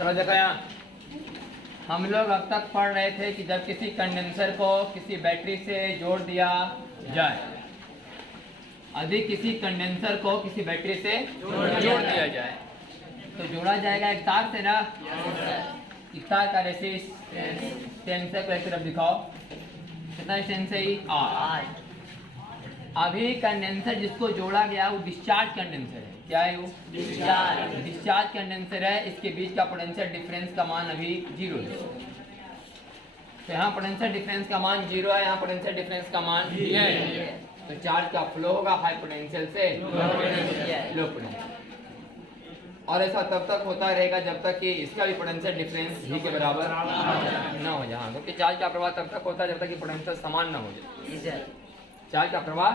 चलो देखो यहाँ हम लोग अब तक पढ़ रहे थे कि जब किसी कंडेंसर को किसी बैटरी से जोड़ दिया जाए, अभी किसी कंडेंसर को किसी बैटरी से जोड़ दिया जाए तो जोड़ा जाएगा एक तार से ना। इस तार का रेजिस्टेंस को एक तरफ दिखाओ, कितना रेजिस्टेंस है? R। अभी कंडेंसर जिसको जोड़ा गया वो डिस्चार्ज कंडेंसर है। क्या है वो? डिस्चार्ज कंडेंसर है। इसके बीच का पोटेंशियल डिफरेंस का मान अभी 0 है। तो यहाँ पोटेंशियल डिफरेंस का मान 0 है, यहाँ पोटेंशियल डिफरेंस का मान है। तो चार्ज का फ्लो होगा हाई पोटेंशियल से लो पोटेंशियल, और ऐसा तब तक होता रहेगा जब तक कि इसका भी पोटेंशियल डिफरेंस v के बराबर ना हो जाए। क्योंकि चार्ज का प्रवाह तब तक होता है जब तक कि पोटेंशियल समान ना हो जाए। चार्ज का प्रवाह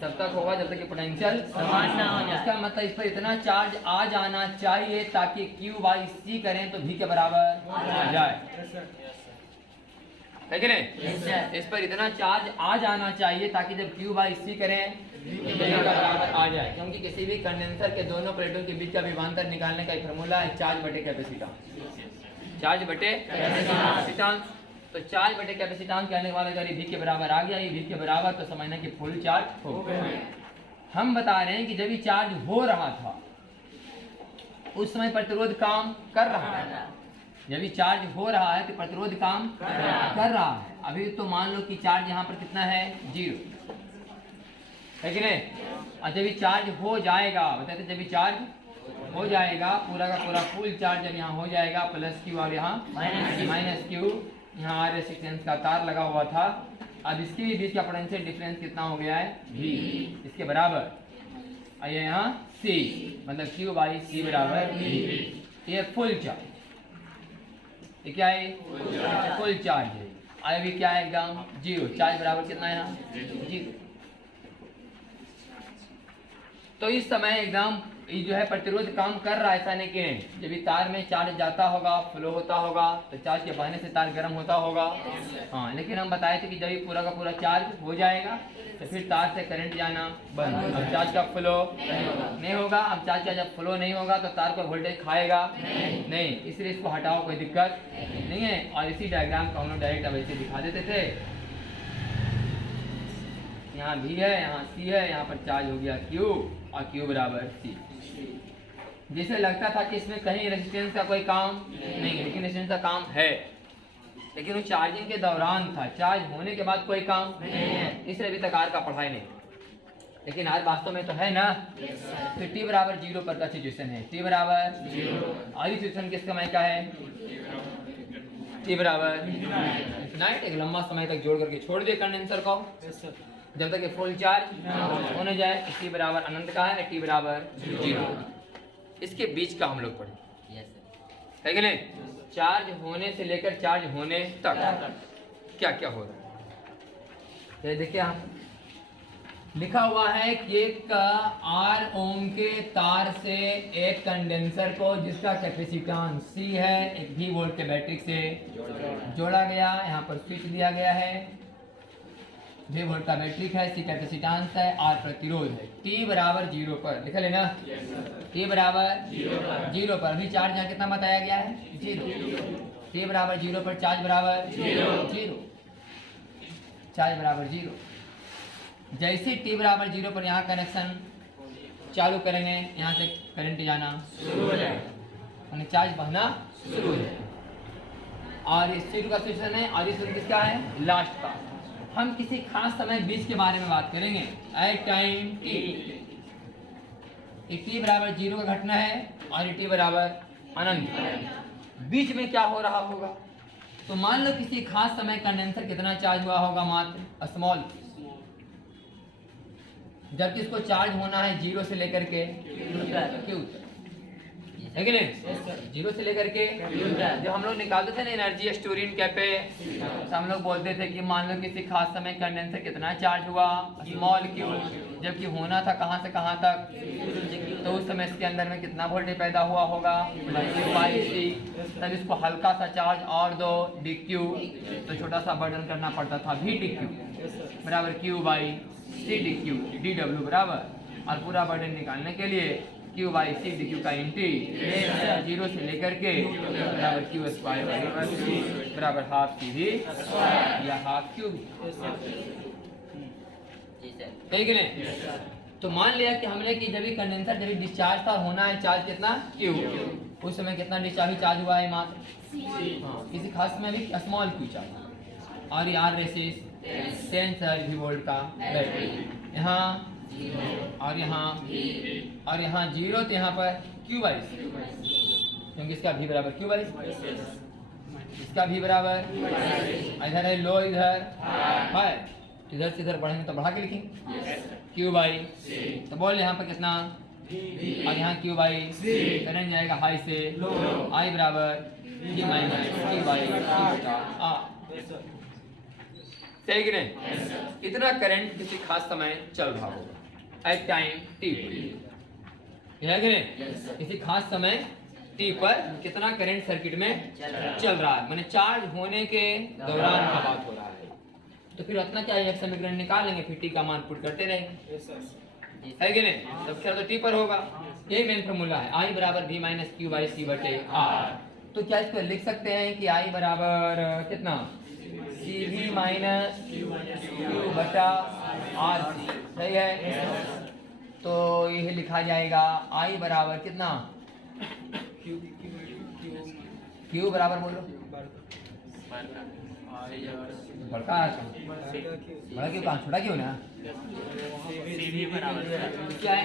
तब तक होगा जब तक कि पोटेंशियल समान ना हो जाए। इसका मतलब इस पर इतना चार्ज आ जाना चाहिए ताकि Q/C करें तो v के बराबर आ जाए, है कि नहीं? इस पर इतना चार्ज आ जाना चाहिए ताकि जब Q/C करें v के बराबर आ जाए। क्योंकि किसी भी कंडेंसर के दोनों प्लेटों के बीच का विभवांतर निकालने का एक फार्मूला है चार्ज बटे कैपेसिटेंस। चार्ज बटे कैपेसिटेंस, तो चार्ज बटे कैपेसिटेंस कहने के बाद अगर ये v के बराबर आ गया, ये v के बराबर, तो समझना कि फुल चार्ज हो गया। हम बता रहे हैं कि जब ये चार्ज हो रहा था उस समय प्रतिरोध काम कर रहा है। जब ये चार्ज हो रहा है तो प्रतिरोध काम कर रहा है। अभी तो मान लो कि चार्ज यहाँ पर कितना है? 0, है कि नहीं? और जब ये चार्ज हो जाएगा, बताते जब ये चार्ज हो जाएगा पूरा का पूरा फुल चार्ज जब यहाँ हो जाएगा प्लस Q और यहाँ माइनस Q, यहाँ R रेजिस्टेंस का तार लगा हुआ था। अब इसके भी बीच का पोटेंशियल डिफरेंस कितना हो गया है? V, इसके बराबर। और ये यहाँ C, मतलब Q/C बराबर V। ये फुल चार्ज, ये क्या है? फुल चार्ज है। अभी क्या है? एकदम 0। चार्ज बराबर कितना है यहाँ? 0। तो इस समय एकदम ये जो है प्रतिरोध काम कर रहा है, ऐसा नहीं कि नहीं। जब ये तार में चार्ज जाता होगा, फ्लो होता होगा, तो चार्ज के बहने से तार गर्म होता होगा। हाँ, लेकिन हम बताए थे कि जब ये पूरा का पूरा चार्ज हो जाएगा तो फिर तार से करंट जाना बंद। अब चार्ज का फ्लो नहीं होगा। अब चार्ज का जब फ्लो नहीं होगा तो तार को वोल्टेज खाएगा नहीं, इसलिए इसको हटाओ, कोई दिक्कत नहीं है। और इसी डायग्राम को हम लोग डायरेक्ट अब ऐसे दिखा देते थे। यहाँ V है, यहाँ C है, यहाँ पर चार्ज हो गया Q और Q बराबर C। जिसे लगता था कि इसमें कहीं रेजिस्टेंस का कोई काम नहीं है, लेकिन रेजिस्टेंस का काम है, लेकिन वो चार्जिंग के दौरान था। चार्ज होने के बाद कोई काम नहीं है, इसलिए अभी तक R का पढ़ाई नहीं। लेकिन R वास्तव में तो है ना। फिर T बराबर 0 पर का सिचुएशन है। T बराबर 0, और सिचुएशन किस समय का है? T बराबर नाइट, एक लंबा समय तक जोड़ करके छोड़ दिए कंडेंसर को जब तक ये फुल चार्ज होने जाए। T बराबर अनंत का है, T बराबर 0। इसके बीच का हम लोग पढ़े, है कि नहीं? चार्ज होने से लेकर चार्ज होने तक क्या क्या हो रहा है? देखिए यहाँ लिखा हुआ है कि एक R ओम के तार से एक कंडेंसर को जिसका कैपेसिटेंस C है, एक V वोल्ट के बैटरी से जोड़ा गया। यहाँ पर स्विच दिया गया है, V वोल्ट का बैटरी है, C कैपेसिटेंस है, R प्रतिरोध है। T बराबर 0 पर लिखा लेना। T बराबर 0 पर अभी चार्ज यहाँ कितना बताया गया है? 0। T बराबर 0 पर चार्ज बराबर 0, चार्ज बराबर 0। जैसे T बराबर 0 पर यहाँ कनेक्शन चालू करेंगे, यहाँ से करंट जाना शुरू हो जाएगा, चार्ज बहना शुरू हो जाएगा। और इस चीज का सिचुएशन है, और इस किसका है? लास्ट का। हम किसी खास समय बीच के बारे में बात करेंगे, एट टाइम T। T बराबर 0 का घटना है और T बराबर अनंत। बीच में क्या हो रहा होगा? तो मान लो किसी खास समय कंडेंसर कितना चार्ज हुआ होगा? मात्र स्मॉल। जबकि इसको चार्ज होना है 0 से लेकर के Q, है कि नहीं? 0 से लेकर के जब हम लोग निकालते थे ना एनर्जी स्टोरिंग कैपे, तो हम लोग बोलते थे कि मान लो किसी खास समय कंडेंसर कितना चार्ज हुआ? Small Q। जबकि होना था कहाँ से कहाँ तक? तो उस समय इसके अंदर में कितना वोल्टेज पैदा हुआ होगा? Q/C। तब इसको हल्का सा चार्ज और दो dQ, तो छोटा सा बर्डन करना पड़ता था VdQ बराबर Q/C dQ, dW बराबर। और पूरा बर्डन निकालने के लिए Q by C D Q का इंटीग्रेशन 0 से लेकर के बराबर क्यू स्क्वायर बराबर हाफ सी भी या हाफ क्यू भी, ठीक है नहीं? तो मान लिया कि हमने कि जब भी कंडेंसर जब भी डिस्चार्ज था होना है चार्ज कितना क्यू, उस समय कितना डिस्चार्ज हुआ है मात्र हाँ, किसी खास में भी स्मॉल क्यू चार्ज, और यार रेसिस 10 भी वोल्ट का बैटरी यहाँ और यहाँ 0 तो यहाँ पर क्यू बाई क्योंकि इसका भी बराबर क्यू बाई, इसका भी बराबर, इधर है लो इधर है, इधर से इधर बढ़ेंगे तो बढ़ा के लिखेंगे क्यू बाई, तो बोल यहाँ पर कितना और यहाँ क्यू बाई करंट जाएगा हाई से आई बराबर ई माइनस क्यू बाई सही कि नहीं? इतना करंट किसी खास समय चल रहा होगा एट टाइम टी है कि नहीं? किसी खास समय टी पर कितना करंट सर्किट में चल रहा है, माने चार्ज होने के दौरान का बात हो रहा है, तो फिर उतना क्या एक समीकरण निकालेंगे फिर टी का मान पुट करते रहेंगे, है कि नहीं? सबसे ज्यादा टी पर होगा, ये मेन फॉर्मूला है आई बराबर v माइनस क्यू बाई सी बटे आर। तो क्या इसको लिख सकते हैं कि आई बराबर कितना सी भी माइनस क्यू बटा आर सी, सही है? तो यह लिखा जाएगा आई बराबर कितना क्यू बराबर बोलो बड़का बड़ा क्यों कहाँ छोटा क्यों ना क्या है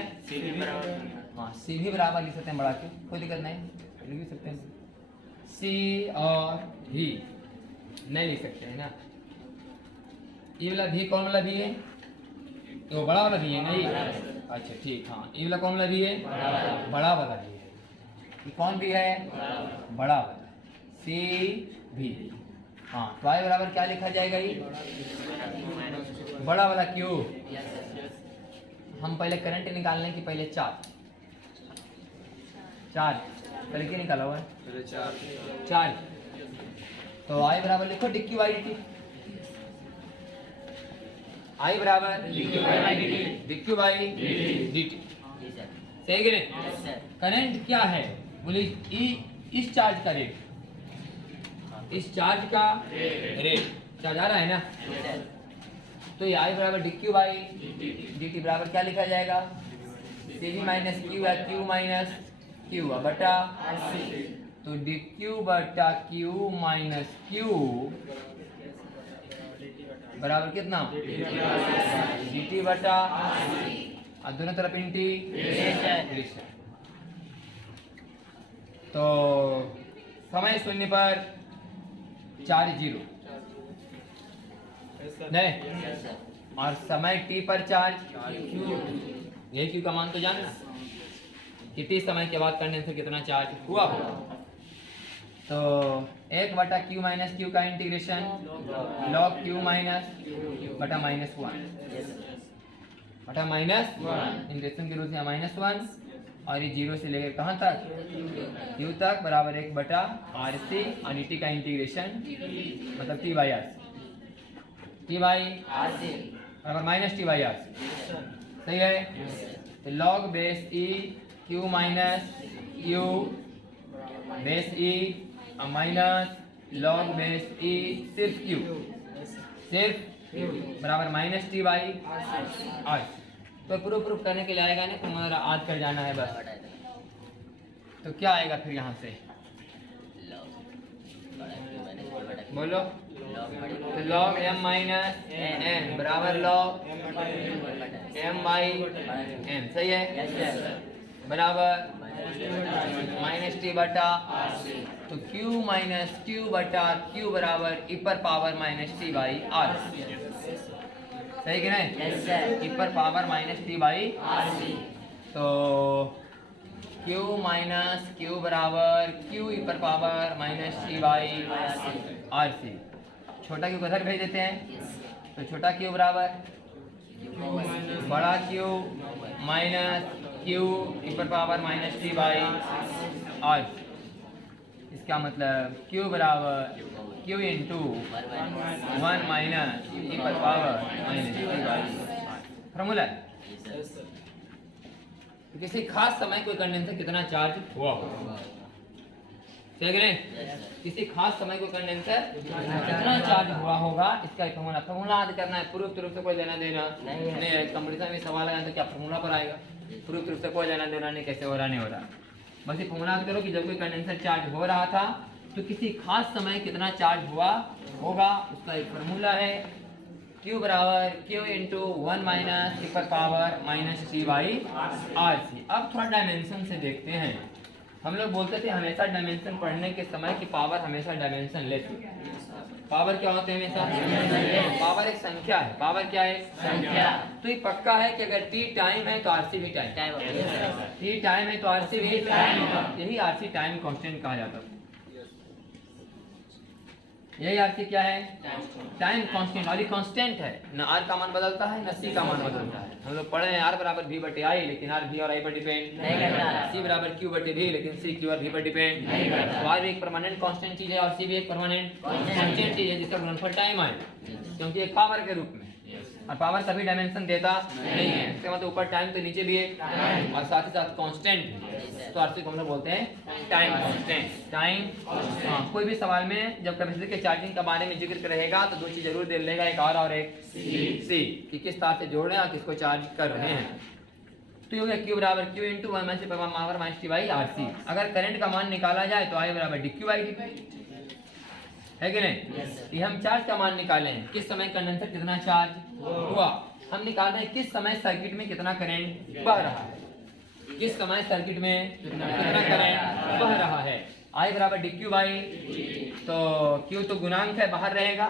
हाँ सी भी बराबर लिख सकते हैं बड़ा क्यों, कोई दिक्कत नहीं लिख सकते हैं, सी और भी नहीं लिख सकते हैं ना, ये वाला भी कौन वाला भी है, वो बड़ा वाला भी है नहीं, अच्छा ठीक हाँ ये वाला कौन वाला भी है, बड़ा वाला भी है, ये कौन भी है बड़ा वाला सी भी हाँ, तो आई बराबर क्या लिखा जाएगा ये बड़ा वाला क्यू, हम पहले करंट निकालने की पहले चार्ज पहले क्या निकाला हुआ है चार्ज, तो आई बराबर लिखो D Q by D T, I बराबर D Q by D T, सही कि नहीं? करंट क्या है बोले इस चार्ज का रेट, इस चार्ज का रेट चार्ज आ रहा है ना, तो ये आई बराबर D Q by D T बराबर क्या लिखा जाएगा सी भी माइनस क्यू है क्यू माइनस क्यू बटा, तो डी क्यू बटा क्यू माइनस क्यू बराबर कितना डी टी बटा और दोनों तरफ इंटीग्रेशन, तो समय शून्य पर चार्ज 0 नहीं और समय t पर चार्ज ये क्यू का मान तो जानना कि t समय के बाद कंडेंसर कितना चार्ज हुआ होगा, तो 1 बटा क्यू माइनस क्यू का इंटीग्रेशन लॉग क्यू माइनस बटा माइनस 1 बटा माइनस इंटीग्रेशन के रूप में माइनस 1 और ये 0 से लेकर कहाँ तक क्यू तक बराबर 1 बटा आर सी और टी का इंटीग्रेशन मतलब टी बाई आर सी बराबर minus T by R C, सही है? तो log base E Q minus Q base E और माइनस लॉग बेस ई सिर्फ बराबर माइनस टी बाई आर, तो प्रूफ करने के लिए आएगा ना, तो हमारा आज कर जाना है बस, तो क्या आएगा फिर यहाँ से बोलो, तो लॉग एम माइनस एन बराबर लॉग एम बाई एन, सही है? बराबर माइनस टी बटा, तो क्यू माइनस क्यू बटा क्यू बराबर ई पर power minus T by R, सही कि नहीं? ई पर power minus T by R C, तो क्यू माइनस क्यू बराबर क्यू ई पर power minus T by R C, छोटा क्यू उधर भेज देते हैं, तो छोटा क्यू बराबर बड़ा क्यू माइनस क्यू ई पर power minus T by R, इसका मतलब क्यू बराबर क्यू इंटू 1 माइनस ई पर power minus T by R, formula तो किसी खास समय कोई कंडेंसर कितना चार्ज हुआ होगा, ठीक है नहीं? किसी खास समय को कंडेंसर कितना चार्ज हुआ होगा, इसका फॉर्मूला याद करना है। पूर्व रूप से कोई लेना देना नहीं है। कंपटीशन में सवाल आया तो क्या फॉर्मूला पर आएगा? पूर्व रूप से कोई लेना देना नहीं, कैसे हो रहा नहीं हो रहा। बस ये फॉर्मूला याद करो कि जब कोई कंडेंसर चार्ज हो रहा था तो किसी खास समय कितना चार्ज हुआ होगा, उसका एक फॉर्मूला है Q बराबर Q इंटू 1 माइनस e पर power minus T by R C. अब थोड़ा डायमेंशन से देखते हैं। हम लोग बोलते थे हमेशा डायमेंशन पढ़ने के समय की पावर हमेशा डायमेंशन लेस होती है। पावर क्या होते हैं हमेशा? पावर एक संख्या है। पावर क्या है? संख्या। तो ये पक्का है कि अगर टी टाइम है तो आरसी भी टाइम, टी टाइम है तो आरसी भी टाइम। यही आरसी टाइम कांस्टेंट कहा जाता है। यही आरसी क्या है? Time constant. और ये कांस्टेंट है, न आर का मान बदलता है न सी का मान बदलता है। हम लोग पढ़े हैं आर बराबर वी बटे आई, लेकिन आर वी और आई पर डिपेंड नहीं करता। सी बराबर क्यू बटे वी, लेकिन सी क्यू और वी पर डिपेंड नहीं करता। तो आर एक परमानेंट कांस्टेंट चीज है और सी भी एक परमानेंट कांस्टेंट चीज है जिसका गुणनफल टाइम आए, क्योंकि एक पावर के रूप में। और पावर कभी डायमेंशन देता नहीं है। इसका मतलब ऊपर टाइम तो नीचे भी है और साथ ही साथ कांस्टेंट है। तो आरसी को हम लोग बोलते हैं टाइम कांस्टेंट। टाइम, कोई भी सवाल में जब कैपेसिटर के चार्जिंग के बारे में जिक्र रहेगा तो दो चीज जरूर दे लेगा, एक आर और एक सी, कि किस तार से जोड़ रहे हैं और किसको चार्ज कर रहे हैं। तो ये हो गया Q बराबर Q into 1 minus power minus T by R C. अगर करंट का मान निकाला जाए तो I बराबर डी क्यू बाई डी, है कि नहीं? ये हम चार्ज का मान निकाले हैं, किस समय कंडेंसर कितना चार्ज हुआ। हम निकाल रहे हैं किस समय सर्किट में कितना करंट बह रहा है, किस समय सर्किट में कितना करंट बह रहा है। I बराबर डी क्यू बाई, तो Q तो गुणांक है, बाहर रहेगा।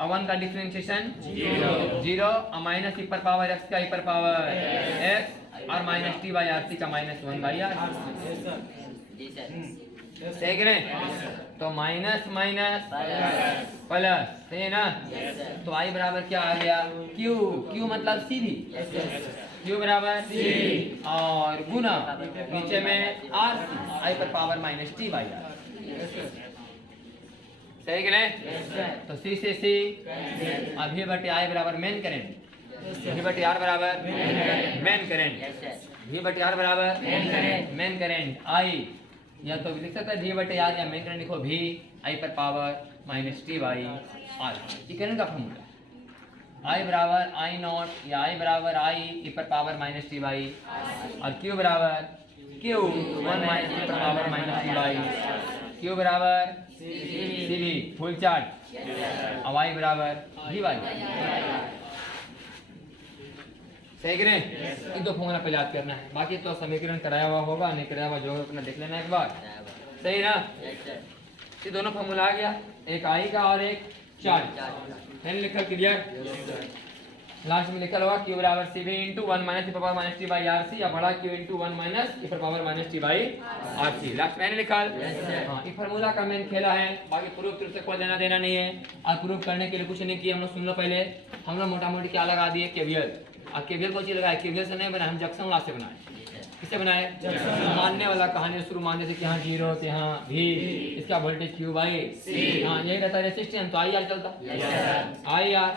और 1 का डिफरेंशिएशन 0 और माइनस e पर पावर x का e पर पावर x और minus T by R C का माइनस 1 बाई आर। सही है नहीं? तो माइनस माइनस प्लस, सही है ना? तो आई बराबर क्या आ गया? क्यू, क्यू मतलब सीधी, क्यू बराबर सी और गुना नीचे में आर सी, आई पर power minus T by R. सही है नहीं? तो सी से सी अभी बटे आई बराबर मेन करेंट, वी बटे आर बराबर मेन करेंट, वी बटे आर बराबर मेन करेंट। आई या तो लिख सकता है वी बटे आर या मेन करंट लिखो वी आई पर power minus T by R. ये करंट का फॉर्मूला। आई बराबर आई नॉट या आई बराबर आई ई पर पावर माइनस टी बाई और क्यू बराबर क्यू 1 माइनस ई पर power minus T by, Q बराबर सी वी फुल चार्ज और आई बराबर वी बाई। सही कि नहीं? इन दो फॉर्मूला पे याद करना है, बाकी तो समीकरण कराया हुआ होगा, नहीं कराया हुआ जो अपना देख लेना एक बार। सही ना? ये दोनों फॉर्मूला आ गया, एक आई का और एक चार्ज। मैंने लिखा क्लियर? लास्ट में लिखा होगा Q बराबर C V into 1 minus E power minus T by R C या बड़ा Q into 1 minus E power minus T by R C. Last मैंने लिखा। हाँ, ये फॉर्मूला का मेन खेला है, बाकी प्रूफ से कोई लेना देना नहीं है। और प्रूफ करने के लिए कुछ नहीं किया हम लोग। सुन लो पहले, हम लोग मोटा मोटी क्या लगा दिए? केवीएल। और केवीएल को चीज लगाए, केवीएल से नहीं बनाए, हम जंक्शन लॉ से बनाए। किससे बनाए? मानने वाला कहानी शुरू मान जैसे कि यहाँ 0 तो यहाँ भी, इसका वोल्टेज Q बाई हाँ यही रहता है रेसिस्टेंस, तो आई आर चलता, आई आर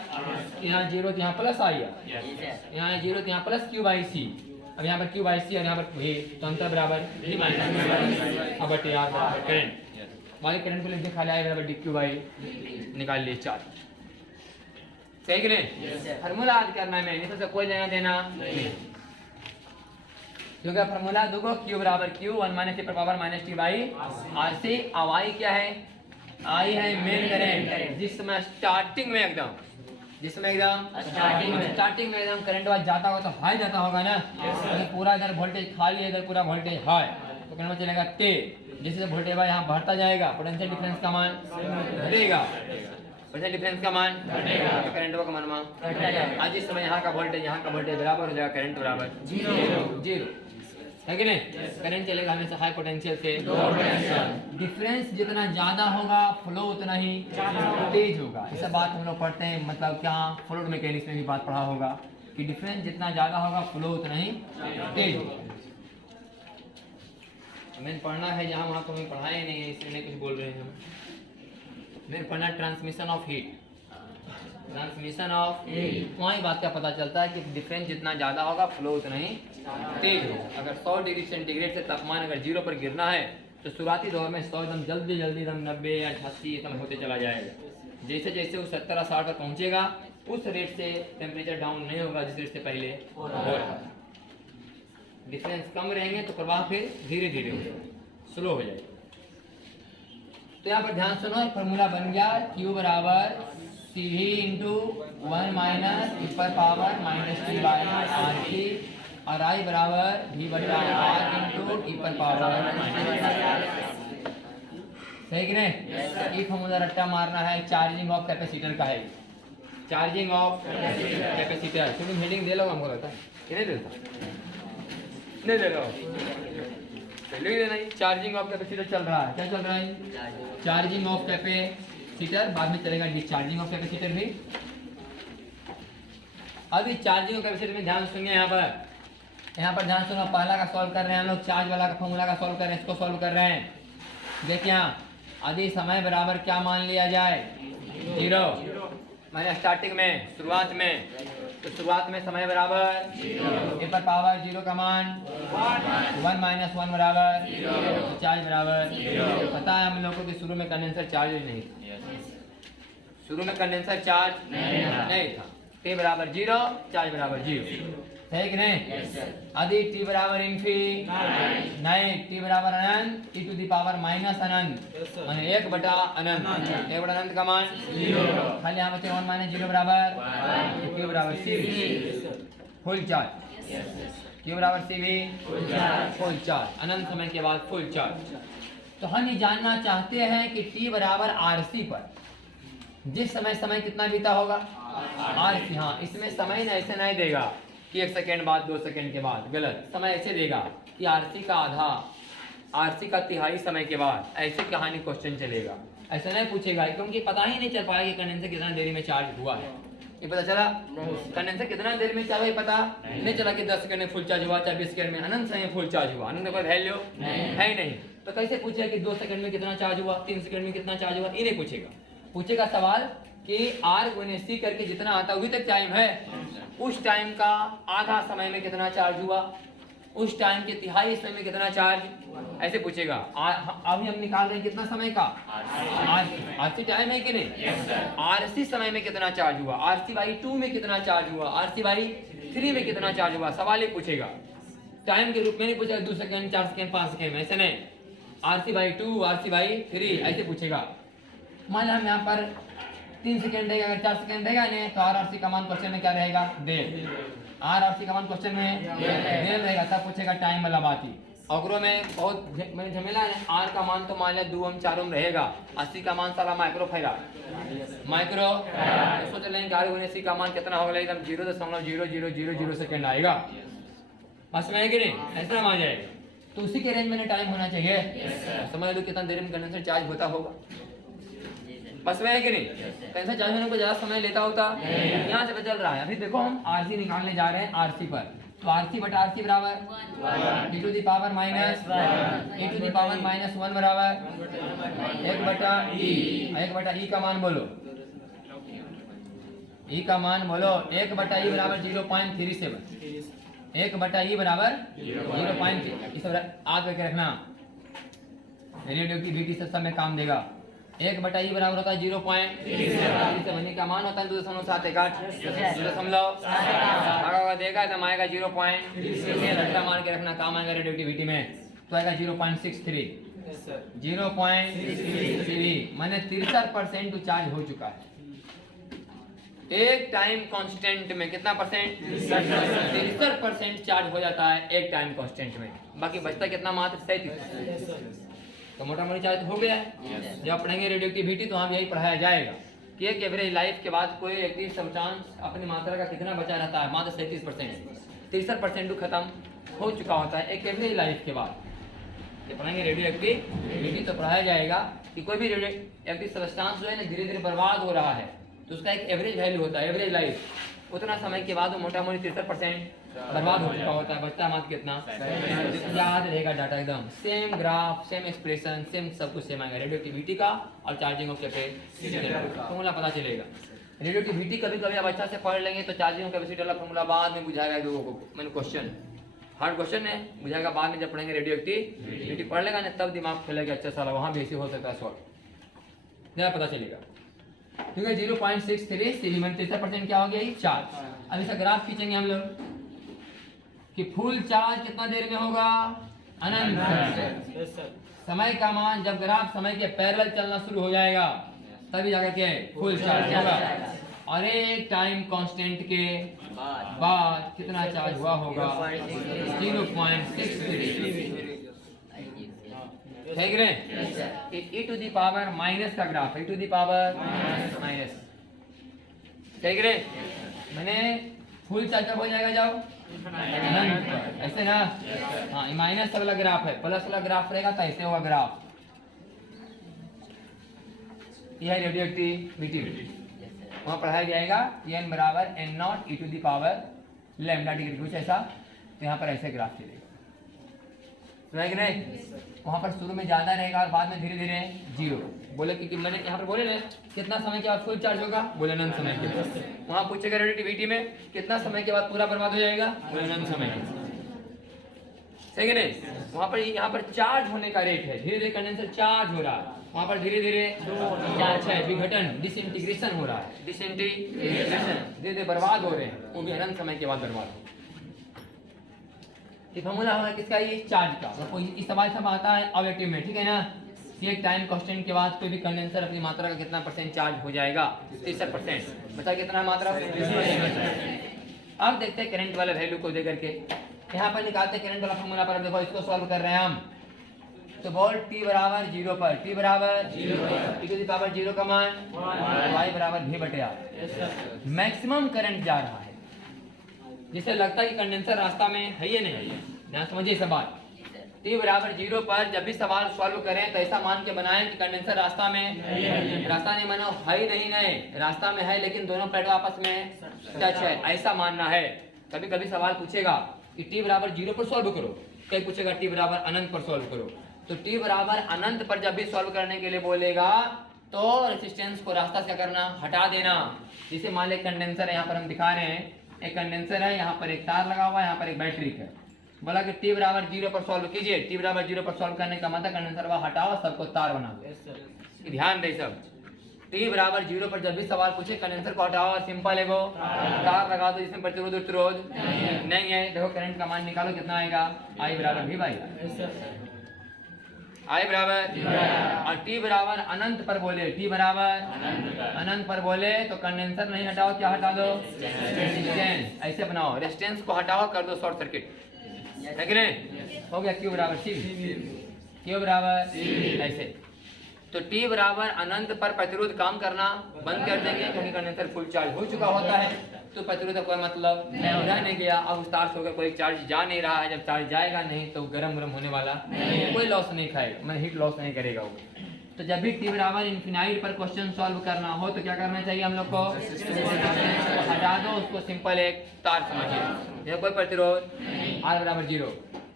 यहाँ 0 तो यहाँ प्लस आई आर, यहाँ 0 तो यहाँ प्लस Q बाई सी। अब यहाँ पर Q बाई सी और यहाँ पर भी, तो अंतर बराबर V माइनस अब बटे आर बराबर करंट। वाले करंट को लिख दिया खाली आई बराबर डी क्यू बाई, निकाल लिए चार्ज। सही कि नहीं? फार्मूला याद करना है, मैंने तो कोई लेना देना नहीं, क्योंकि फार्मूला देखो Q बराबर Q 1 माइनस ई पर power minus T by R C. अब आई क्या है? आई है मेन करंट, जिसमें स्टार्टिंग में एकदम स्टार्टिंग में एकदम करंट वाला जाता होगा तो हाई जाता होगा ना। तो पूरा इधर वोल्टेज खाली, इधर पूरा वोल्टेज हाई, तो करंट चलेगा तेज। जैसे वोल्टेज यहाँ बढ़ता जाएगा, पोटेंशियल डिफरेंस का मान बढ़ेगा, पोटेंशियल डिफरेंस का मान बढ़ेगा, करंट का मान घटता जाएगा। आज इस समय यहाँ का वोल्टेज बराबर हो जाएगा, करंट बराबर जीरो, है कि नहीं? करंट चलेगा हमेशा हाई पोटेंशियल से। डिफरेंस जितना ज्यादा होगा फ्लो उतना ही तेज होगा। ये सब बात हम लोग पढ़ते हैं, मतलब क्या फ्लूइड मैकेनिक्स में भी बात पढ़ा होगा कि डिफरेंस जितना ज्यादा होगा फ्लो उतना ही तेज होगा। मैंने पढ़ना है जहाँ वहाँ तो हमें पढ़ाए नहीं है, इसलिए कुछ बोल रहे हैं हम। मैंने पढ़ना transmission of heat. Transmission of वहीं बात का पता चलता है कि डिफरेंस जितना ज़्यादा होगा फ्लो उतना ही तेज होगा। अगर 100 डिग्री सेंटीग्रेड से तापमान अगर 0 पर गिरना है तो शुरुआती दौर में 100 एकदम जल्दी जल्दी एकदम 90 या 88 एकदम होते चला जाएगा। जैसे जैसे वो 70 60 पर पहुंचेगा उस रेट से टेम्परेचर डाउन नहीं होगा जिस रेट से पहले हो रहा था। डिफरेंस कम रहेंगे तो प्रवाह फिर धीरे धीरे स्लो हो जाएगा। तो यहाँ पर ध्यान सुनो, फॉर्मूला बन गया Q बराबर CV इंटू 1 माइनस e पर पावर -t बाई RT और I बराबर V बटा R इंटू e पर पावर सही कि नहीं? ये फॉर्मूला रट्टा मारना है, चार्जिंग ऑफ कैपेसिटर का है। चार्जिंग ऑफ कैपेसिटर तुम हेडिंग दे लो, हमको लगता है कि नहीं देता, नहीं दे लो पहले ही देना ही। चार्जिंग ऑफ कैपेसिटर चल रहा है, क्या चल रहा है? चार्जिंग ऑफ कैपेसिटर, बाद में चलेगा डिस्चार्जिंग ऑफ कैपेसिटर भी। अभी चार्जिंग ऑफ कैपेसिटर में ध्यान सुनिए, यहाँ पर ध्यान सुनो। पहला का सॉल्व कर रहे हैं हम लोग, चार्ज वाला का फॉर्मूला का सॉल्व कर रहे हैं, इसको सॉल्व कर रहे हैं। देखिए यहाँ यदि समय बराबर क्या मान लिया जाए 0, मैंने स्टार्टिंग में शुरुआत में, तो शुरुआत में समय बराबर e पर पावर 0 का मान 1 माइनस 1 बराबर तो चार्ज बराबर। पता है हम लोगों को कि शुरू में कंडेंसर चार्ज नहीं था, शुरू में कंडेंसर चार्ज नहीं था। t बराबर 0, चार्ज बराबर 0, है कि नहीं? यदि t बराबर इन्फिनिटी नहीं, t बराबर अनंत, e to the power minus अनंत माने 1 बटा अनंत, 1 बटा अनंत का मान 0, खाली यहाँ बचे 1 माइनस 0 बराबर q बराबर CV फुल चार्ज, q बराबर CV फुल चार्ज, अनंत समय के बाद फुल चार्ज। तो हम ये जानना चाहते हैं कि t बराबर RC पर जिस समय कितना बीता होगा RC। हाँ, इसमें समय ना ऐसे नहीं देगा कि 1 सेकेंड बाद 2 सेकेंड के बाद, गलत। समय ऐसे देगा कि RC का आधा, RC का तिहाई समय के बाद, ऐसे कहानी क्वेश्चन चलेगा। ऐसा नहीं पूछेगा क्योंकि पता ही नहीं चल पाएगा कि कंडेंसर कितना देरी में चार्ज हुआ है। ये पता चला कंडेंसर कितना देर में चार्ज हुआ, पता नहीं चला कि 10 सेकंड में फुल चार्ज हुआ, 20 सेकंड में, अनंत समय फुल चार्ज हुआ। अनंत कोई वैल्यू है ही नहीं, तो कैसे पूछेगा कि 2 सेकंड में कितना चार्ज हुआ, 3 सेकंड में कितना चार्ज हुआ? ये नहीं पूछेगा। पूछेगा सवाल कि R गुने C करके जितना आता है वही तक टाइम है, उस टाइम का आधा समय में कितना चार्ज हुआ, उस टाइम के तिहाई समय में कितना चार्ज, ऐसे पूछेगा। अभी हम निकाल रहे हैं कितना समय का RC टाइम है कि नहीं? RC समय में कितना चार्ज हुआ, RC बाई 2 में कितना चार्ज हुआ, RC बाई 3 में कितना चार्ज हुआ, सवाल ही पूछेगा। टाइम के रूप में नहीं पूछेगा 2 सेकंड 4 सेकंड 5 सेकंड में, ऐसे नहीं। RC बाई 2, RC बाई 3 ऐसे पूछेगा। मान हम यहाँ पर 3 सेकंड देगा, अगर 4 सेकंड देगा नहीं तो RRC का मान क्वेश्चन में क्या रहेगा? देर। RRC का मान क्वेश्चन में देर रहेगा, तब पूछेगा टाइम वाला बात ही। अगरों में बहुत मैंने झमेला है। R का मान तो मान लिया 2 ओम 4 ओम रहेगा, 80 का मान सारा माइक्रो फैराड, माइक्रो सोच लेंगे R गुने C का मान कितना होगा, एकदम 0.0000 सेकंड आएगा। बस में है कि नहीं? ऐसा आ जाएगा। तो उसी के रेंज में टाइम होना चाहिए। समझ लो कितना देर में कंडेंसर चार्ज होता होगा। बस में है कि नहीं? कंडेंसर चार्ज होने को ज्यादा समय लेता होता, यहाँ से पता चल रहा है। अभी देखो हम RC निकालने जा रहे हैं RC पर, तो RC बटा RC बराबर e to the power minus e to the power minus 1 बराबर 1 बटा E। 1 बटा E का मान बोलो, E का मान बोलो। 1 बटा E बराबर 0.37, 1 बटा E बराबर 0.3। इस याद करके रखना, रेडियोएक्टिविटी सिस्टम में काम देगा। 1 बटा E बराबर होता है 0.37 का मान होता है 2.7 देगा तो आएगा 0.37 मान के रखना, काम आएगा रेडियोएक्टिविटी में। तो आएगा 0.63, 0.63 माने 63% तो चार्ज हो चुका है। एक टाइम कांस्टेंट में कितना परसेंट? 63% चार्ज हो जाता है एक टाइम कांस्टेंट में। बाकी बचता कितना? मात्र 37%। तो मोटा मोटी चार्ज हो गया है। जब पढ़ेंगे रेडियोएक्टिविटी तो वहाँ यही पढ़ाया जाएगा कि एक एवरेज लाइफ के बाद कोई एक्टिव सब्सटेंस अपनी मात्रा का कितना बचा रहता है, मात्र 37%। 63% तो खत्म हो चुका होता है एक एवरेज लाइफ के बाद। जब पढ़ेंगे रेडियोएक्टिविटी तो पढ़ाया जाएगा कि कोई भी रेडियोएक्टिव सब्सटेंस जो है ना धीरे धीरे बर्बाद हो रहा है, तो उसका एक एवरेज वैल्यू होता है, एवरेज लाइफ। उतना समय के बाद वो मोटा मोटी 63% बर्बाद हो चुका होता है, बचता मात्र कितना? याद रहेगा डाटा एकदम same, graph same, expression same, सब कुछ सेम आएगा रेडियोएक्टिविटी का और चार्जिंग ऑफ कैपेसिटर। फॉर्मूला पता चलेगा। रेडियोएक्टिविटी कभी कभी आप अच्छा से पढ़ लेंगे तो चार्जिंग कैपेसिटी वाला फॉर्मूला बाद में बुझाएगा लोगों को। मैंने क्वेश्चन हार्ड क्वेश्चन है, बुझाएगा बाद में जब पढ़ेंगे। रेडियोएक्टिविटी पढ़ लेगा ना तब दिमाग खुलेगा अच्छा साला, वहाँ भी ऐसे हो सकता है शॉर्ट, नया पता चलेगा। ठीक है 0.63 33% क्या हो गया ये चार्ज। अब इसका ग्राफ खींचेंगे हम लोग कि फुल चार्ज कितना देर में होगा, अनंत। समय का मान जब ग्राफ समय के पैरेलल चलना शुरू हो जाएगा तभी जाकर के फुल चार्ज होगा। और एक टाइम कांस्टेंट के बाद कितना चार्ज हुआ होगा, 0.63। ठीक है e to the power minus का graph, e to the power minus. ठीक है मैंने फुल चार्ज कब हो जाएगा जाओ, ऐसे ना। हाँ माइनस वाला ग्राफ है, प्लस वाला ग्राफ रहेगा तो ऐसे होगा ग्राफ। यह है रेडियोएक्टिविटी, वहाँ पढ़ाया जाएगा n बराबर n naught e to the power lambda degree कुछ ऐसा। तो यहाँ पर ऐसे ग्राफ चलेगा, समझ नहीं। वहाँ पर शुरू में ज़्यादा रहेगा और बाद में धीरे धीरे जीरो। बोले कि मैंने यहाँ पर बोले ना कितना समय के बाद फुल चार्ज होगा, बोले अनंत समय के बाद। वहाँ पूछेगा रेडियोएक्टिविटी में कितना समय के बाद पूरा बर्बाद हो जाएगा, बोले अनंत समय के बाद। सही है नहीं। वहाँ पर यहाँ पर चार्ज होने का रेट है, धीरे धीरे कंडेंसर चार्ज हो रहा है, वहाँ पर धीरे धीरे चार्ज है विघटन डिसइंटीग्रेशन हो रहा है, डिसइंटीग्रेशन धीरे धीरे बर्बाद हो रहे हैं, वो भी अनंत समय के बाद बर्बाद हो। ये फॉर्मूला होगा किसका, ये चार्ज का। तो कोई इस सवाल सब आता है ऑब्जेक्टिव में, ठीक है ना। एक टाइम कांस्टेंट के बाद कोई भी कंडेंसर अपनी मात्रा का कितना परसेंट चार्ज हो जाएगा, 63%। बता कितना मात्रा। अब देखते हैं करंट वाले वैल्यू को देकर के यहाँ पर निकालते हैं करंट वाला फॉर्मूला पर। अब देखो इसको सॉल्व कर रहे हैं हम। तो बोल t बराबर 0 पर, t बराबर 0 e टू दी पावर 0 का मान y बराबर v/r। मैक्सिमम करंट जा रहा है, जिसे लगता है कि कंडेंसर रास्ता में है ये नहीं है। ध्यान समझिए सब बात। t बराबर 0 पर जब भी सवाल सॉल्व करें तो ऐसा मान के बनाएं कि कंडेंसर रास्ता में, रास्ता नहीं मानो है ही नहीं, रास्ता में है लेकिन दोनों प्लेटों आपस में टच है, ऐसा मानना है। कभी कभी सवाल पूछेगा कि t बराबर 0 पर सॉल्व करो, कहीं पूछेगा t बराबर अनंत पर सॉल्व करो। तो t बराबर अनंत पर जब भी सॉल्व करने के लिए बोलेगा तो रेसिस्टेंस को रास्ता से करना, हटा देना। जैसे मान ले कंडेंसर है, यहाँ पर हम दिखा रहे हैं एक कंडेंसर है, यहाँ पर एक तार लगा हुआ है, यहाँ पर एक बैटरी है। बोला कि t बराबर 0 पर सॉल्व कीजिए। t बराबर 0 पर सॉल्व करने का मतलब कंडेंसर वह हटाओ, सबको तार बना दो। ध्यान दे सब। t बराबर 0 पर जब भी सवाल पूछे कंडेंसर को हटाओ, सिंपल है वो, तार लगा दो जिसमें प्रतिरोध उत्तरोध नहीं है। देखो करंट का मान निकालो कितना आएगा, I बराबर v बाई I बराबर। और t बराबर अनंत पर बोले, t बराबर अनंत पर बोले तो कंडेंसर नहीं हटाओ, क्या हटा दो, रेजिस्टेंस। ऐसे बनाओ, रेजिस्टेंस को हटाओ, कर दो शॉर्ट सर्किट, है कि नहीं। हो गया q बराबर c, q बराबर ऐसे। तो t बराबर अनंत पर प्रतिरोध काम करना बंद कर देंगे क्योंकि कंडेंसर फुल चार्ज हो चुका होता है, तो प्रतिरोध का कोई मतलब रह नहीं गया। अब उस तार से होकर कोई चार्ज जा नहीं रहा है, जब चार्ज जाएगा नहीं तो गरम होने वाला नहीं, कोई लॉस नहीं खाएगा, मैं हीट लॉस नहीं करेगा वो। तो जब भी t बराबर इनफिनाइट पर क्वेश्चन सॉल्व करना हो तो क्या करना चाहिए हम लोग को, हटा दो उसको, सिंपल एक तार समझिए, यह कोई प्रतिरोध r बराबर 0,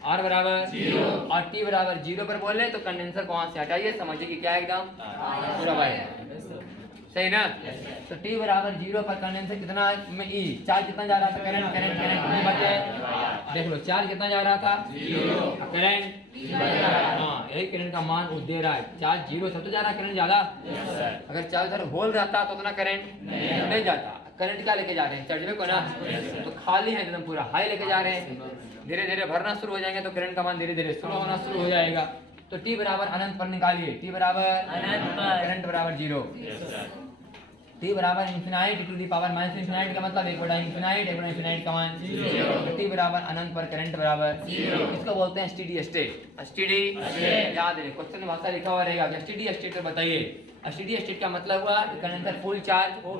r बराबर 0 और t बराबर 0 पर बोले तो कंडेंसर को वहां से हटाइए, समझिए कि क्या एकदम पूरा वायर, सही ना। तो t बराबर 0 पर कंडेंसर कितना में e चार्ज कितना जा रहा था, करंट करंट करंट नहीं बचे, देख लो चार्ज कितना जा रहा था, करंट। हाँ यही करंट का मान वो दे रहा है, चार्ज 0 सब तो जा रहा है, करंट ज्यादा। अगर चार्ज इधर होल रहता तो उतना करंट नहीं जाता। करंट क्या लेके जा रहे हैं, चार्ज को ना, तो खाली है एकदम पूरा हाई लेके जा रहे हैं, धीरे धीरे भरना शुरू हो जाएंगे तो करंट का मान धीरे धीरे स्लो होना शुरू हो जाएगा। तो t बराबर अनंत पर निकालिए, t बराबर अनंत पर करंट बराबर 0, t बराबर infinite to the power minus infinite का मतलब 1/, इनफिनाइट का मान 0। t बराबर अनंत पर करंट बराबर 0। इसको बोलते हैं स्टेडी स्टेट। स्टेडी याद है, क्वेश्चन में भाषा लिखा हुआ रहेगा स्टेडी स्टेट पर बताइए। स्टेडी स्टेट का मतलब हुआ कि कंडेंसर फुल चार्ज हो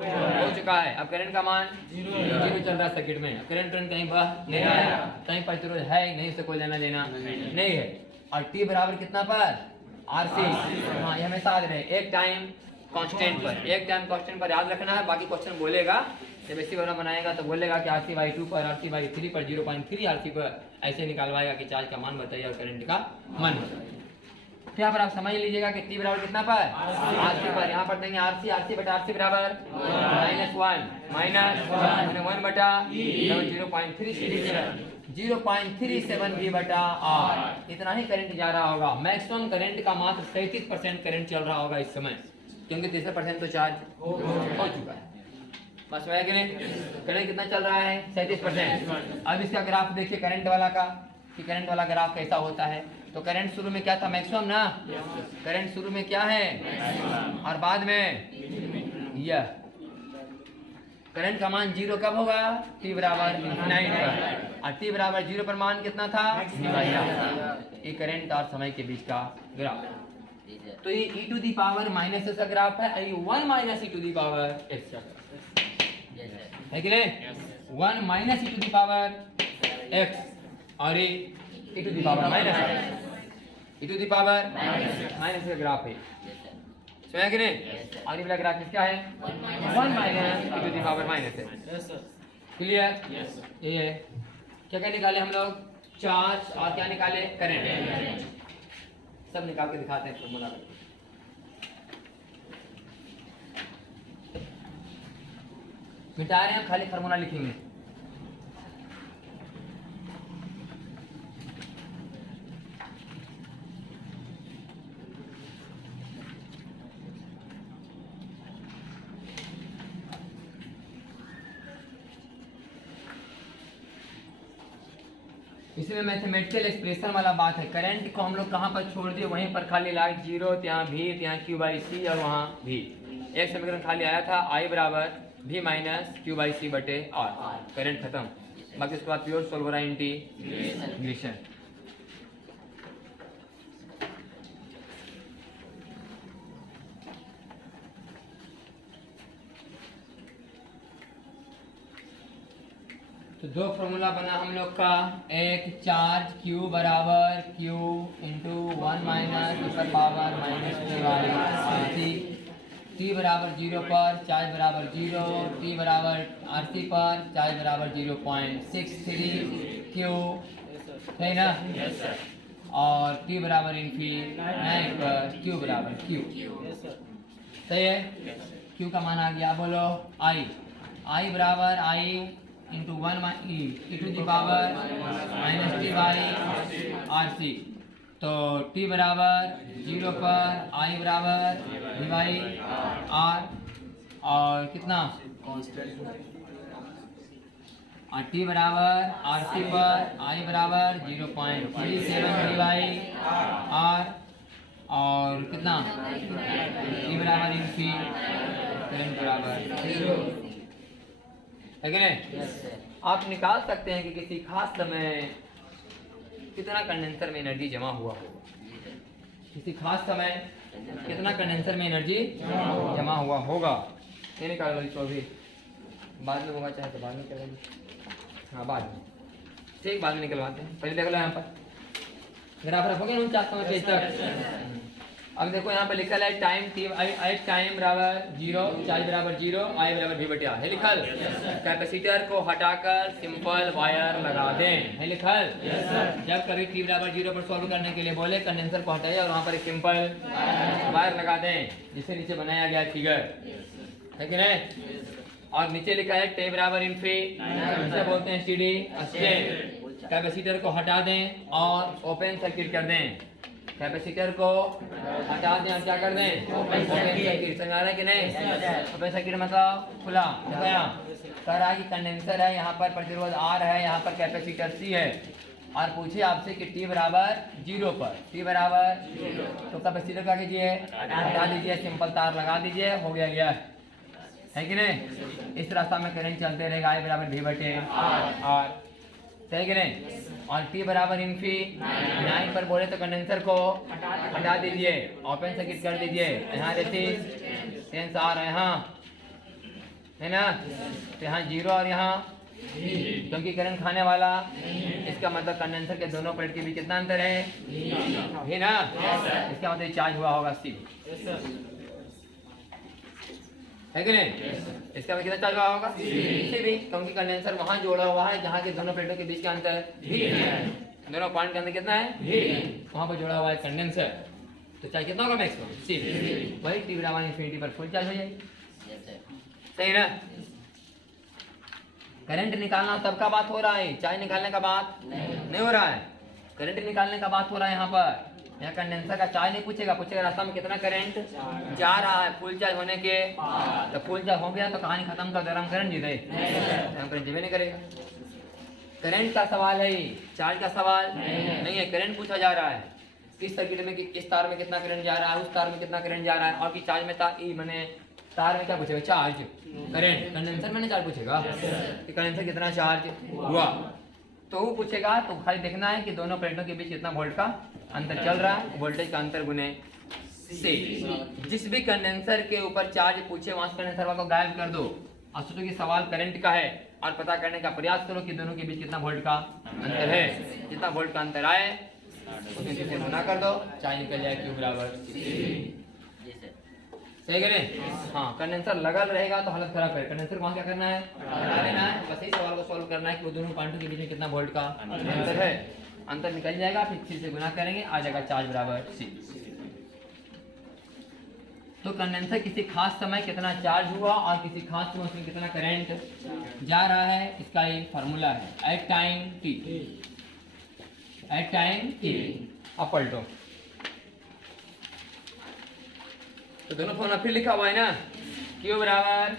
चुका है, अब करंट का मान 0 चल रहा है सर्किट में, करंट कहीं बह नहीं रहा है, कहीं प्रतिरोध है नहीं, से कोई लेना देना नहीं है। और t बराबर कितना पर, RC। हाँ ये हमेशा याद रहे, एक टाइम कांस्टेंट पर, एक टाइम कांस्टेंट पर याद रखना है। बाकी क्वेश्चन बोलेगा जब ऐसी बना बनाएगा तो बोलेगा कि RC/2 पर, RC/3 पर, 0.3 RC पर, ऐसे निकालवाएगा कि चार्ज का मान बताइए और करंट का मान बताइए। तो यहाँ पर आप समझ लीजिएगा कि टी बराबर कितना पर आरसी पर, यहाँ पर देंगे आरसी, आरसी बटा आरसी बराबर -1 -1 बटा 0.37 भी बटा आर। इतना ही करंट जा रहा होगा। मैक्सिमम करंट का मात्र 37% करंट चल रहा होगा इस समय, क्योंकि 33% तो चार्ज हो चुका है। बस है कि नहीं? करंट कितना चल रहा है? 37%। अब इसका ग्राफ देखिए करंट वाला का, कि करंट वाला ग्राफ कैसा होता है। तो करंट शुरू में क्या था? मैक्सिमम ना। करंट शुरू में क्या है और बाद में यह करंट का मान 0 कब होगा? t बराबर इनफिनाइट पर। और t बराबर 0 पर मान कितना था? ये करंट और समय के बीच का ग्राफ। तो ये e to the power minus का ग्राफ है, ये 1 minus e to the power x का है कि नहीं? 1 minus e to the power x और ये e to the power minus e to the power minus का ग्राफ है, समझा कि नहीं? और ये वाला ग्राफ किसका है? 1 minus e to the power minus है। क्लियर? ये है। क्या क्या निकाले हम लोग? चार्ज और क्या निकाले? करंट। सब निकाल के दिखाते हैं फॉर्मूला करके। मिटा रहे हैं, खाली फॉर्मूला लिखेंगे। इसमें मैथमेटिकल एक्सप्रेशन वाला बात है। करंट को हम लोग कहाँ पर छोड़ दिए? वहीं पर खाली लाइट 0, यहाँ भी, यहाँ q/c और वहाँ भी। एक समीकरण खाली आया था I बराबर v माइनस q/c बटे r। करंट खत्म। बाकी उसके बाद प्योर सोल्वर इंटीग्रेशन। तो दो फॉर्मूला बना हम लोग का। एक चार्ज q बराबर q इंटू 1 माइनस ऊपर पावर -2/RC, t बराबर 0 पर चार्ज बराबर 0, t बराबर RC पर चार्ज बराबर 0.63 q है ना, और t बराबर इनफिनाइट पर q बराबर q। सही है? q का मान आ गया। बोलो I बराबर I into 1 e to the power -t/RC। तो t बराबर 0 पर I बराबर v/r और कितना और t बराबर RC पर I बराबर 0.37 v/r और कितना t बराबर इनफी करंट बराबर 0 है कि नहीं? आप निकाल सकते हैं कि किसी खास समय कितना कंडेंसर में एनर्जी जमा हुआ होगा। किसी खास समय कितना कंडेंसर में एनर्जी जमा हुआ होगा, ये निकाल लो। इसको भी बाद में होगा, चाहे तो बाद में करेंगे। हाँ बाद में, ठीक, बाद में निकलवाते हैं। पहले देख लो यहाँ पर ग्राफ रखोगे ना 49 पेज तक। अब देखो यहाँ पर लिखा है टाइम टाइम बराबर 0, चार्ज बराबर 0, I बराबर v बटे r है लिखल। कैपेसिटर को हटाकर सिंपल वायर लगा दें, है लिखल। जब कभी t बराबर 0 पर सॉल्व करने के लिए बोले कंडेंसर को हटाइए और वहाँ पर एक सिंपल वायर लगा दें, जिसे नीचे बनाया गया फिगर, है कि नहीं? और नीचे लिखा है t बराबर इनफी, इसे बोलते हैं स्टेडी स्टेट। कैपेसिटर को हटा दें और ओपन सर्किट कर दें। कैपेसिटर को हटा दें और क्या कर दें? Open circuit. समझ आ रहा है कि नहीं? ओपन सर्किट मतलब खुला। देखो यहाँ कह रहा है कि कंडेंसर है, यहाँ पर प्रतिरोध R है, यहाँ पर कैपेसिटर C है, और पूछे आपसे कि t बराबर 0 पर, t बराबर तो कैपेसिटर का कीजिए हटा दीजिए, सिंपल तार लगा दीजिए, हो गया यह, है कि नहीं? इस रास्ता में करंट चलते रहेगा। I बराबर v बटे r, सही कि नहीं? और t बराबर इनफिनाइट पर बोले तो कंडेंसर को हटा दीजिए, ओपन सर्किट कर दीजिए। यहाँ रेजिस्टेंस आ रहा है, यहाँ है ना, तो यहाँ 0 और यहाँ क्योंकि करंट खाने वाला, इसका मतलब कंडेंसर के दोनों प्लेट के बीच कितना अंतर है? है ना? इसका मतलब चार्ज हुआ होगा C, है कि नहीं? इसका मतलब कितना चार्ज हुआ होगा? C भी, क्योंकि कंडेंसर वहाँ जोड़ा हुआ है जहाँ के दोनों प्लेटों के बीच का अंतर V है। दोनों पॉइंट के अंदर कितना है? V। वहाँ पर जोड़ा हुआ है कंडेंसर, तो चार्ज कितना होगा मैक्सिमम सी, वही टी बराबर इन्फिनिटी पर फुल चार्ज हो जाएगी। सही ना? करंट निकालना तब का बात हो रहा है, चार्ज निकालने का बात नहीं हो रहा है। करंट निकालने का बात हो रहा है यहाँ पर। यहाँ कंडेंसर का चार्ज नहीं पूछेगा, पूछेगा रास्ता में कितना करंट जा रहा है फुल चार्ज होने के। तो फुल चार्ज हो गया तो कहानी खत्म कर दे रहा, हम करंट जीते, हम करंट जीवे नहीं करेगा। करंट का सवाल है, चार्ज का सवाल नहीं है। करंट पूछा जा रहा है किस सर्किट में, किस तार में कितना करंट जा रहा है, उस तार में कितना करंट जा रहा है, और कि चार्ज में मैंने तार में क्या पूछेगा, चार्ज करंट। कंडेंसर मैंने चार्ज पूछेगा कि कंडेंसर कितना चार्ज हुआ, तो वो पूछेगा। तो खाली देखना है कि दोनों प्लेटों के बीच कितना वोल्ट का अंतर चल रहा है, वोल्टेज का अंतर गुने से। जिस भी कंडेंसर के ऊपर चार्ज पूछे वहां से कंडेंसर वाला को गायब कर दो और सोचो कि सवाल करंट का है और पता करने का प्रयास करो कि दोनों के बीच कितना वोल्ट का अंतर है। जितना वोल्ट का अंतर आए उसमें से गुना कर दो, चार्ज निकल जाए Q बराबर। सही है नहीं? हाँ, कंडेंसर लगा रहेगा तो हालत खराब है। कंडेंसर को वहाँ क्या करना है, लगा लेना है। बस यही सवाल को सॉल्व करना है कि वो दोनों पॉइंटों के बीच में कितना वोल्ट का अंतर है। अंतर निकल जाएगा, फिर C से गुना करेंगे, आ जाएगा चार्ज बराबर C। तो कंडेंसर किसी खास समय कितना चार्ज हुआ और किसी खास समय उसमें कितना करंट जा रहा है, इसका ये फार्मूला है at time t। At time t। अब पलटो तो दोनों फॉर्मूला फिर लिखा हुआ है ना, Q बराबर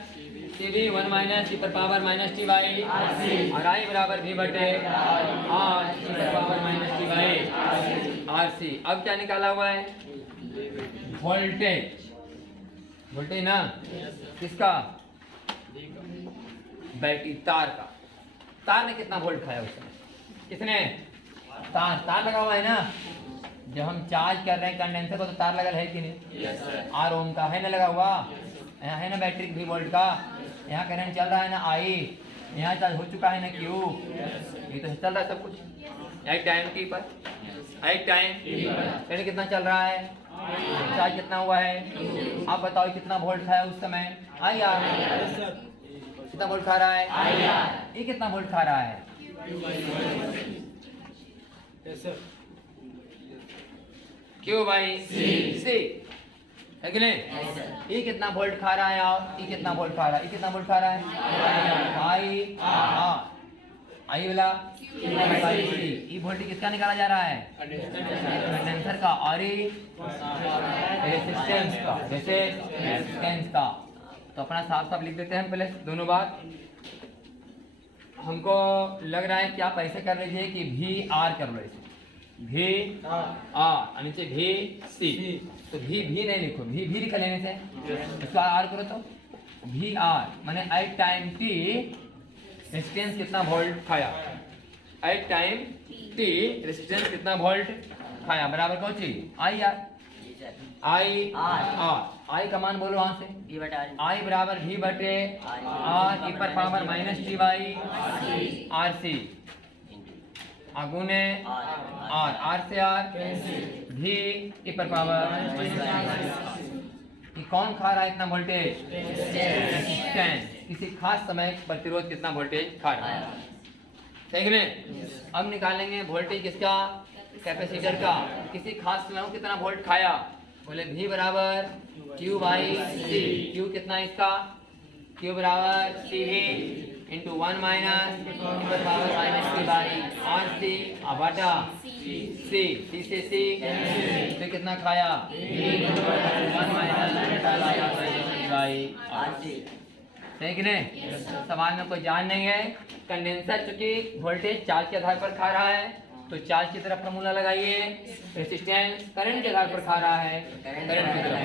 CV 1 माइनस टी पर पावर माइनस टी बाई और I बराबर V बटे R टी पर power minus T by RC। अब क्या निकाला हुआ है, वोल्टेज। वोल्टेज ना किसका, बैटरी तार का। तार ने कितना वोल्ट खाया उसने, किसने, तार लगा हुआ है ना। जब हम चार्ज कर रहे हैं कंडेंसर को तो तार लगा है कि नहीं, आर ओम का है ना लगा हुआ, यहाँ है ना बैटरी भी वोल्ट का, यहाँ करंट चल रहा है ना आई, यहाँ चार्ज हो चुका है ना Q, ये तो चल रहा है सब कुछ एट टाइम t पर। एट टाइम करंट कितना चल रहा है, चार्ज कितना हुआ है, आप बताओ कितना वोल्ट खाया उस समय, आई यार कितना वोल्ट खा रहा है, ये कितना वोल्ट खा रहा है, Q बाई C है कि नहीं। ये कितना वोल्ट खा रहा है और ये कितना वोल्ट खा रहा है, ये कितना वोल्ट खा रहा है, आई आई वाला ये वोल्टेज किसका निकाला जा रहा है, कंडेंसर का, और ये रेजिस्टेंस का, रेजिस्टेंस का। तो अपना साफ साफ लिख देते हैं पहले दोनों बात। हमको लग रहा है कि आप ऐसे कर लीजिए कि VR कर लो, ऐसे V R नीचे V C। तो V नहीं लिखो, V लिखा लेने से, इसका R करो तो VR माने एट टाइम t रेजिस्टेंस कितना वोल्ट खाया, एट टाइम t रेजिस्टेंस कितना वोल्ट खाया बराबर कौन चीज, आई आर, आई आर। आई का मान बोलो वहां से, आई बराबर V बटे R ई पर power minus T by RC आगुने R से R V ई पर पावर। ये कौन खा रहा है इतना वोल्टेज, रेजिस्टेंस। किसी खास समय प्रतिरोध कितना वोल्टेज खा रहा है, ठीक है। अब निकालेंगे वोल्टेज किसका, कैपेसिटर का। किसी खास समय में कितना वोल्ट खाया, बोले V बराबर Q बाई C। Q कितना इसका, Q बराबर CV into 1 minus power minus T by RC बटा C से C तो कितना खाया, 1 माइनस टी बाई RC। ठीक है नहीं। सवाल में कोई जान नहीं है। कंडेंसर चूंकि वोल्टेज चार्ज के आधार पर खा रहा है तो चार्ज की तरफ फॉर्मूला लगाइए, रेजिस्टेंस करंट के आधार पर खा रहा है, करंट की तरफ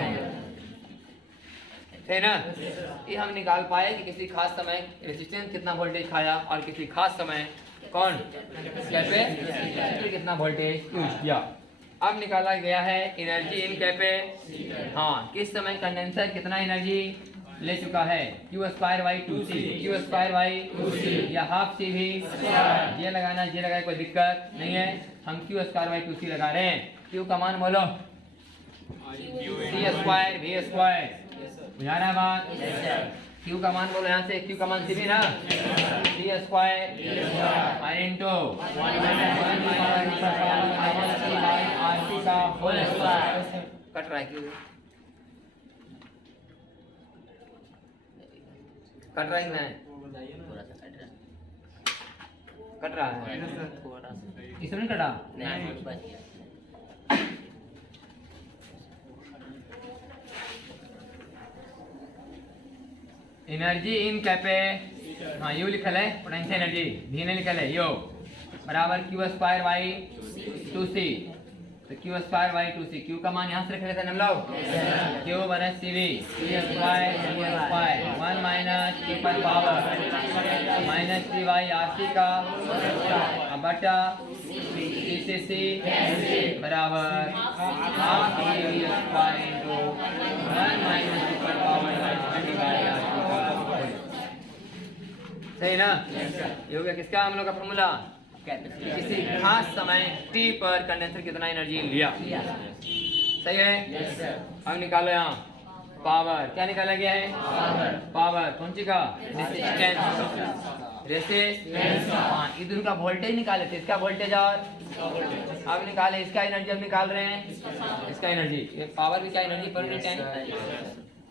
है ना। ये हम निकाल पाए कि किसी खास समय रेजिस्टेंस कितना वोल्टेज खाया और किसी खास समय कौन कैपेसिटर कितना वोल्टेज यूज किया। अब निकाला गया है एनर्जी इन कैपेसिटर। हाँ, किस समय कंडेंसर कितना एनर्जी ले चुका है, Q square by 2C, Q square by 2C या हाफ C भी ये लगाना, ये लगाए कोई दिक्कत नहीं है। हम Q स्क्वायर बाई 2C लगा रहे हैं। Q का मान बोलो, C स्क्वायर V स्क्वायर, बुझा रहा है बात। Q का मान बोलो, यहाँ से Q का मान C भी ना, C स्क्वायर इंटू RC का होल स्क्वायर कट रहा है क्यों? कट रहा है कि नहीं? थोड़ा सा कट रहा कट रहा है थोड़ा सा इसमें नहीं कटा? नहीं बच गया एनर्जी इन कैपे हाँ यू लिखल है पोटेंशियल एनर्जी भी ने लिखल है यो बराबर क्यू स्क्वायर बाई 2c तो Q square by 2c Q का मान यहाँ से रख लेते हैं हम लोग क्यू बराबर C V square 1 minus Q पर power minus C Y R C का बटा सी से सी बराबर half C V square into 1 minus Q पर power minus C Y R C का सही ना? ये हो गया किसका हम लोग का फॉर्मूला किसी खास समय t पर कंडेंसर कितना एनर्जी लिया सही है हम निकालो यहाँ पावर क्या निकाला गया है पावर कौन सी का रेसिस्टेंस हाँ इधर का वोल्टेज निकाले थे इसका वोल्टेज और अब निकाले इसका एनर्जी अब निकाल रहे हैं इसका एनर्जी पावर की क्या एनर्जी पर यूनिट है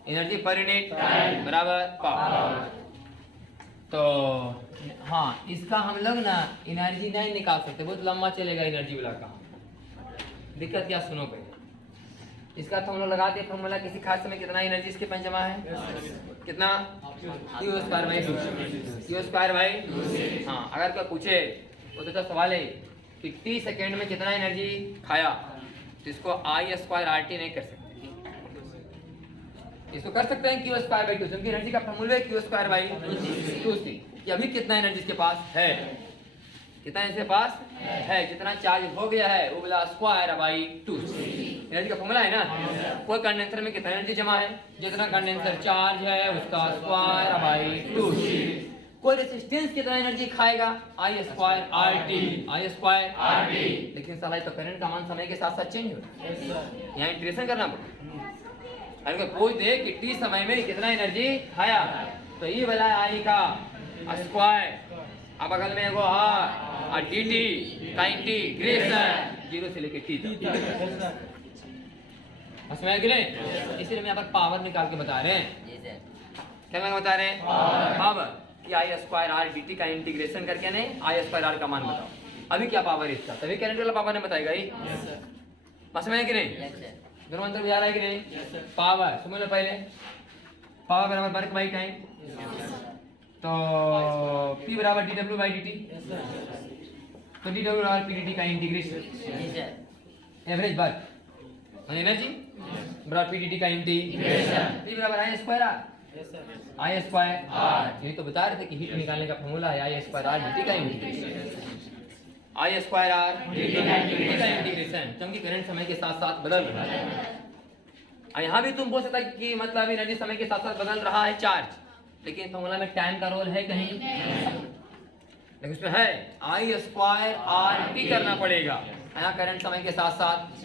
एनर्जी पर यूनिट बराबर पावर तो हाँ इसका हम लोग ना एनर्जी नहीं निकाल सकते बहुत लंबा चलेगा एनर्जी वाला का दिक्कत क्या सुनो पहले इसका तो हम लोग लगाते हैं फॉर्मूला किसी खास समय कितना एनर्जी इसके पास जमा है कितना क्यू स्क्वायर बाई हाँ अगर कोई पूछे वो तो सवाल है कि t सेकेंड में कितना एनर्जी खाया तो इसको आई स्क्वायर आर टी नहीं कर सकते इसको कर सकते हैं क्यू स्क्वायर बाई 2 क्योंकि एनर्जी का फॉर्मूला है क्यू स्क्वायर बाई 2c कि अभी कितना एनर्जी इसके पास है कितना इसके पास है जितना चार्ज हो गया है वो वाला स्क्वायर बाई 2c एनर्जी का फॉर्मूला है ना कोई कंडेंसर में कितना एनर्जी जमा है जितना कंडेंसर चार्ज है उसका स्क्वायर बाई 2c कोई रेजिस्टेंस कितना एनर्जी खाएगा आई स्क्वायर आर टी लेकिन साला तो करंट का मान समय के साथ साथ चेंज हो यहाँ इंटीग्रेशन करना पड़ेगा अगर कोई पूछ दे कि t समय में कितना एनर्जी खाया तो ये वाला आई का स्क्वायर अब बगल में एगो आर और dt का इंटीग्रेशन 0 से लेके t तक समझ में गए इसलिए हम यहाँ पर पावर निकाल के बता रहे हैं क्या बता रहे हैं पावर कि आई स्क्वायर आर dt का इंटीग्रेशन करके नहीं आई स्क्वायर आर का मान बताओ अभी क्या पावर है इसका तभी करंट वाला पावर ने बताएगा ही समझ में कि नहीं दोनों अंदर भी आ रहा है कि नहीं पावर समझ लो पहले पावर बराबर वर्क बाई टाइम तो P बराबर dw बाई dt तो dw बराबर pdt का इंटीग्रेशन एवरेज वर्क एनर्जी बराबर pdt का इंटीग्रेशन P बराबर आई स्क्वायर आर यही तो बता रहे थे कि हीट निकालने का फॉर्मूला है आई स्क्वायर आर dt का integration I square R dt का इंटीग्रेशन क्योंकि करंट समय के साथ साथ बदल रहा है यहाँ भी तुम बोल सकता है कि मतलब एनर्जी समय के साथ साथ बदल रहा है चार्ज लेकिन फॉर्मूला में टाइम का रोल है कहीं लेकिन उसमें है आई स्क्वायर आर टी करना पड़ेगा यहाँ करंट समय के साथ साथ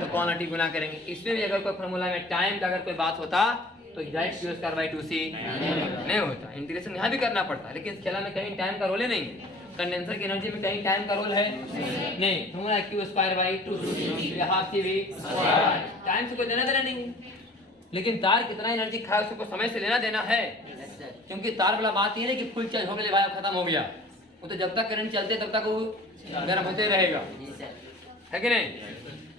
तो क्वांटिटी गुना करेंगे इसमें भी अगर कोई फॉर्मूला में टाइम का अगर कोई बात होता तो direct Q square by 2c नहीं होता इंटीग्रेशन यहाँ भी करना पड़ता है लेकिन इस खेला में कहीं टाइम का रोल ही नहीं है कंडेंसर की एनर्जी में कहीं टाइम का रोल है नहीं formula Q square by 2c half C V time से कोई देना देना नहीं लेकिन तार कितना एनर्जी खाया उसको समय से लेना देना है क्योंकि तार वाला बात ये है कि फुल चार्ज हो गया भाई खत्म हो गया वो तो जब तक करंट चलते तब तक वो गर्म होते रहेगा है कि नहीं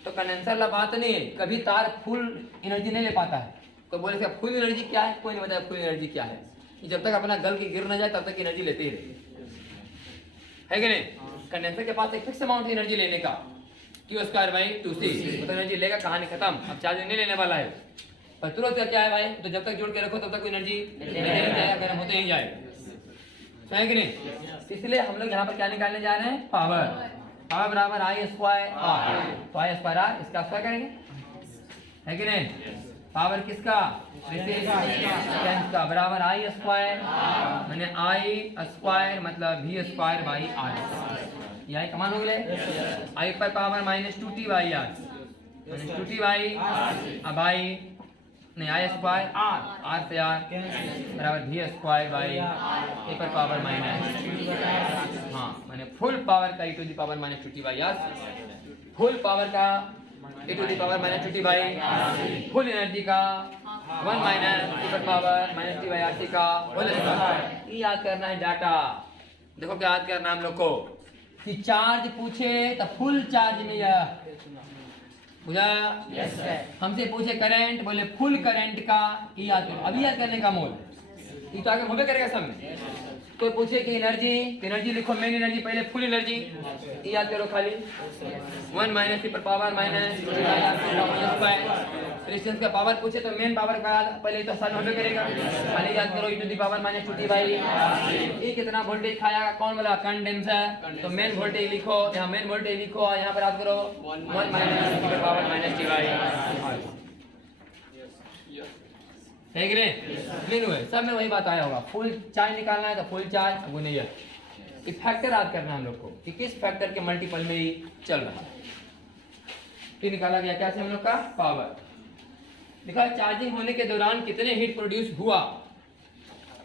तो कंडेंसर वाला बात नहीं है कभी तार फुल एनर्जी नहीं ले पाता है तो बोले फुल एनर्जी क्या है कोई नहीं बताया फुल एनर्जी क्या है जब तक अपना गल के गिर ना जाए तब तक एनर्जी लेते ही रहे है कि नहीं कंडेंसर के पास एक फिक्स अमाउंट एनर्जी लेने का क्यू स्क्वायर बाई 2c तो एनर्जी लेगा कहानी खत्म अब चार्ज नहीं लेने वाला है पर तुरंत क्या है भाई तो जब तक जोड़ के रखो तब तक एनर्जी जाएगा गर्म होते ही जाएगा है कि नहीं इसलिए हम लोग यहाँ पर क्या निकालने जा रहे हैं पावर पावर बराबर आई स्क्वायर आर तो आई स्क्वायर आर इसका स्क्वायर करेंगे है कि नहीं पावर किसका रेजिस्टेंस का बराबर आई स्क्वायर मैंने आई स्क्वायर मतलब वी स्क्वायर बाई आर ये आई कमान हो गए आई पर power minus 2t by R minus 2t by अब आई नहीं आई स्क्वायर आर से आर बराबर वी स्क्वायर बाई ए पर पावर माइनस हाँ मैंने फुल पावर का e to the power minus 2t by R full power का e to the power minus 2t by full energy का 1 minus e पर power minus t by RC का whole square. ये याद करना है डाटा। देखो क्या याद करना है हम लोग को कि चार्ज पूछे तो फुल चार्ज में या बुझा। Yes sir. हमसे पूछे करंट, बोले फुल करंट का ये याद करो। अभी याद करने का मोल ये तो आगे होबे करेगा सब में। कोई पूछे कि एनर्जी, एनर्जी लिखो, मेन एनर्जी पहले फुल एनर्जी ये याद करो खाली 1 माइनस e पर पावर माइनस रेजिस्टेंस का पावर पूछे तो मेन पावर का पहले तो साल होबे करेगा। खाली याद करो e to the power minus 2t by ये कितना वोल्टेज खाया, कौन बोला कंडेंसर, तो मेन वोल्टेज लिखो, यहाँ मेन वोल्टेज लिखो, यहाँ पर याद करो 1 माइनस e पर पावर माइनस t बाई ठीक है मेन हुए। सब में वही बात आया होगा। फुल चार्ज निकालना है तो फुल चार्ज वो नहीं है। ये फैक्टर याद करना है हम लोग को कि किस फैक्टर के मल्टीपल में ही चल रहा है। फिर निकाला गया क्या से हम लोग का पावर लिखा चार्जिंग होने के दौरान कितने हीट प्रोड्यूस हुआ,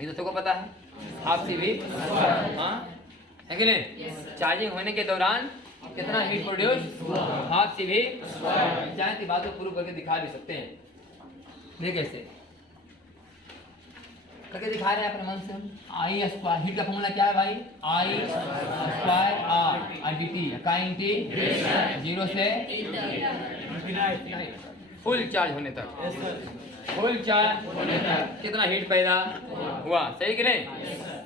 ये तो सबको पता है, हाफ सी वी हाँ है कि नहीं। चार्जिंग होने के दौरान कितना heat produce, half C V. चाहे की बात को प्रूव करके दिखा भी सकते हैं। नहीं कैसे करके दिखा रहे हैं अपने मन से हम। आई स्क्वायर हीट का फॉर्मूला क्या है भाई, आई स्क्वायर आर डी टी का इंटी 0 से फुल चार्ज होने तक। फुल चार्ज होने तक कितना हीट पैदा हुआ, सही कि नहीं।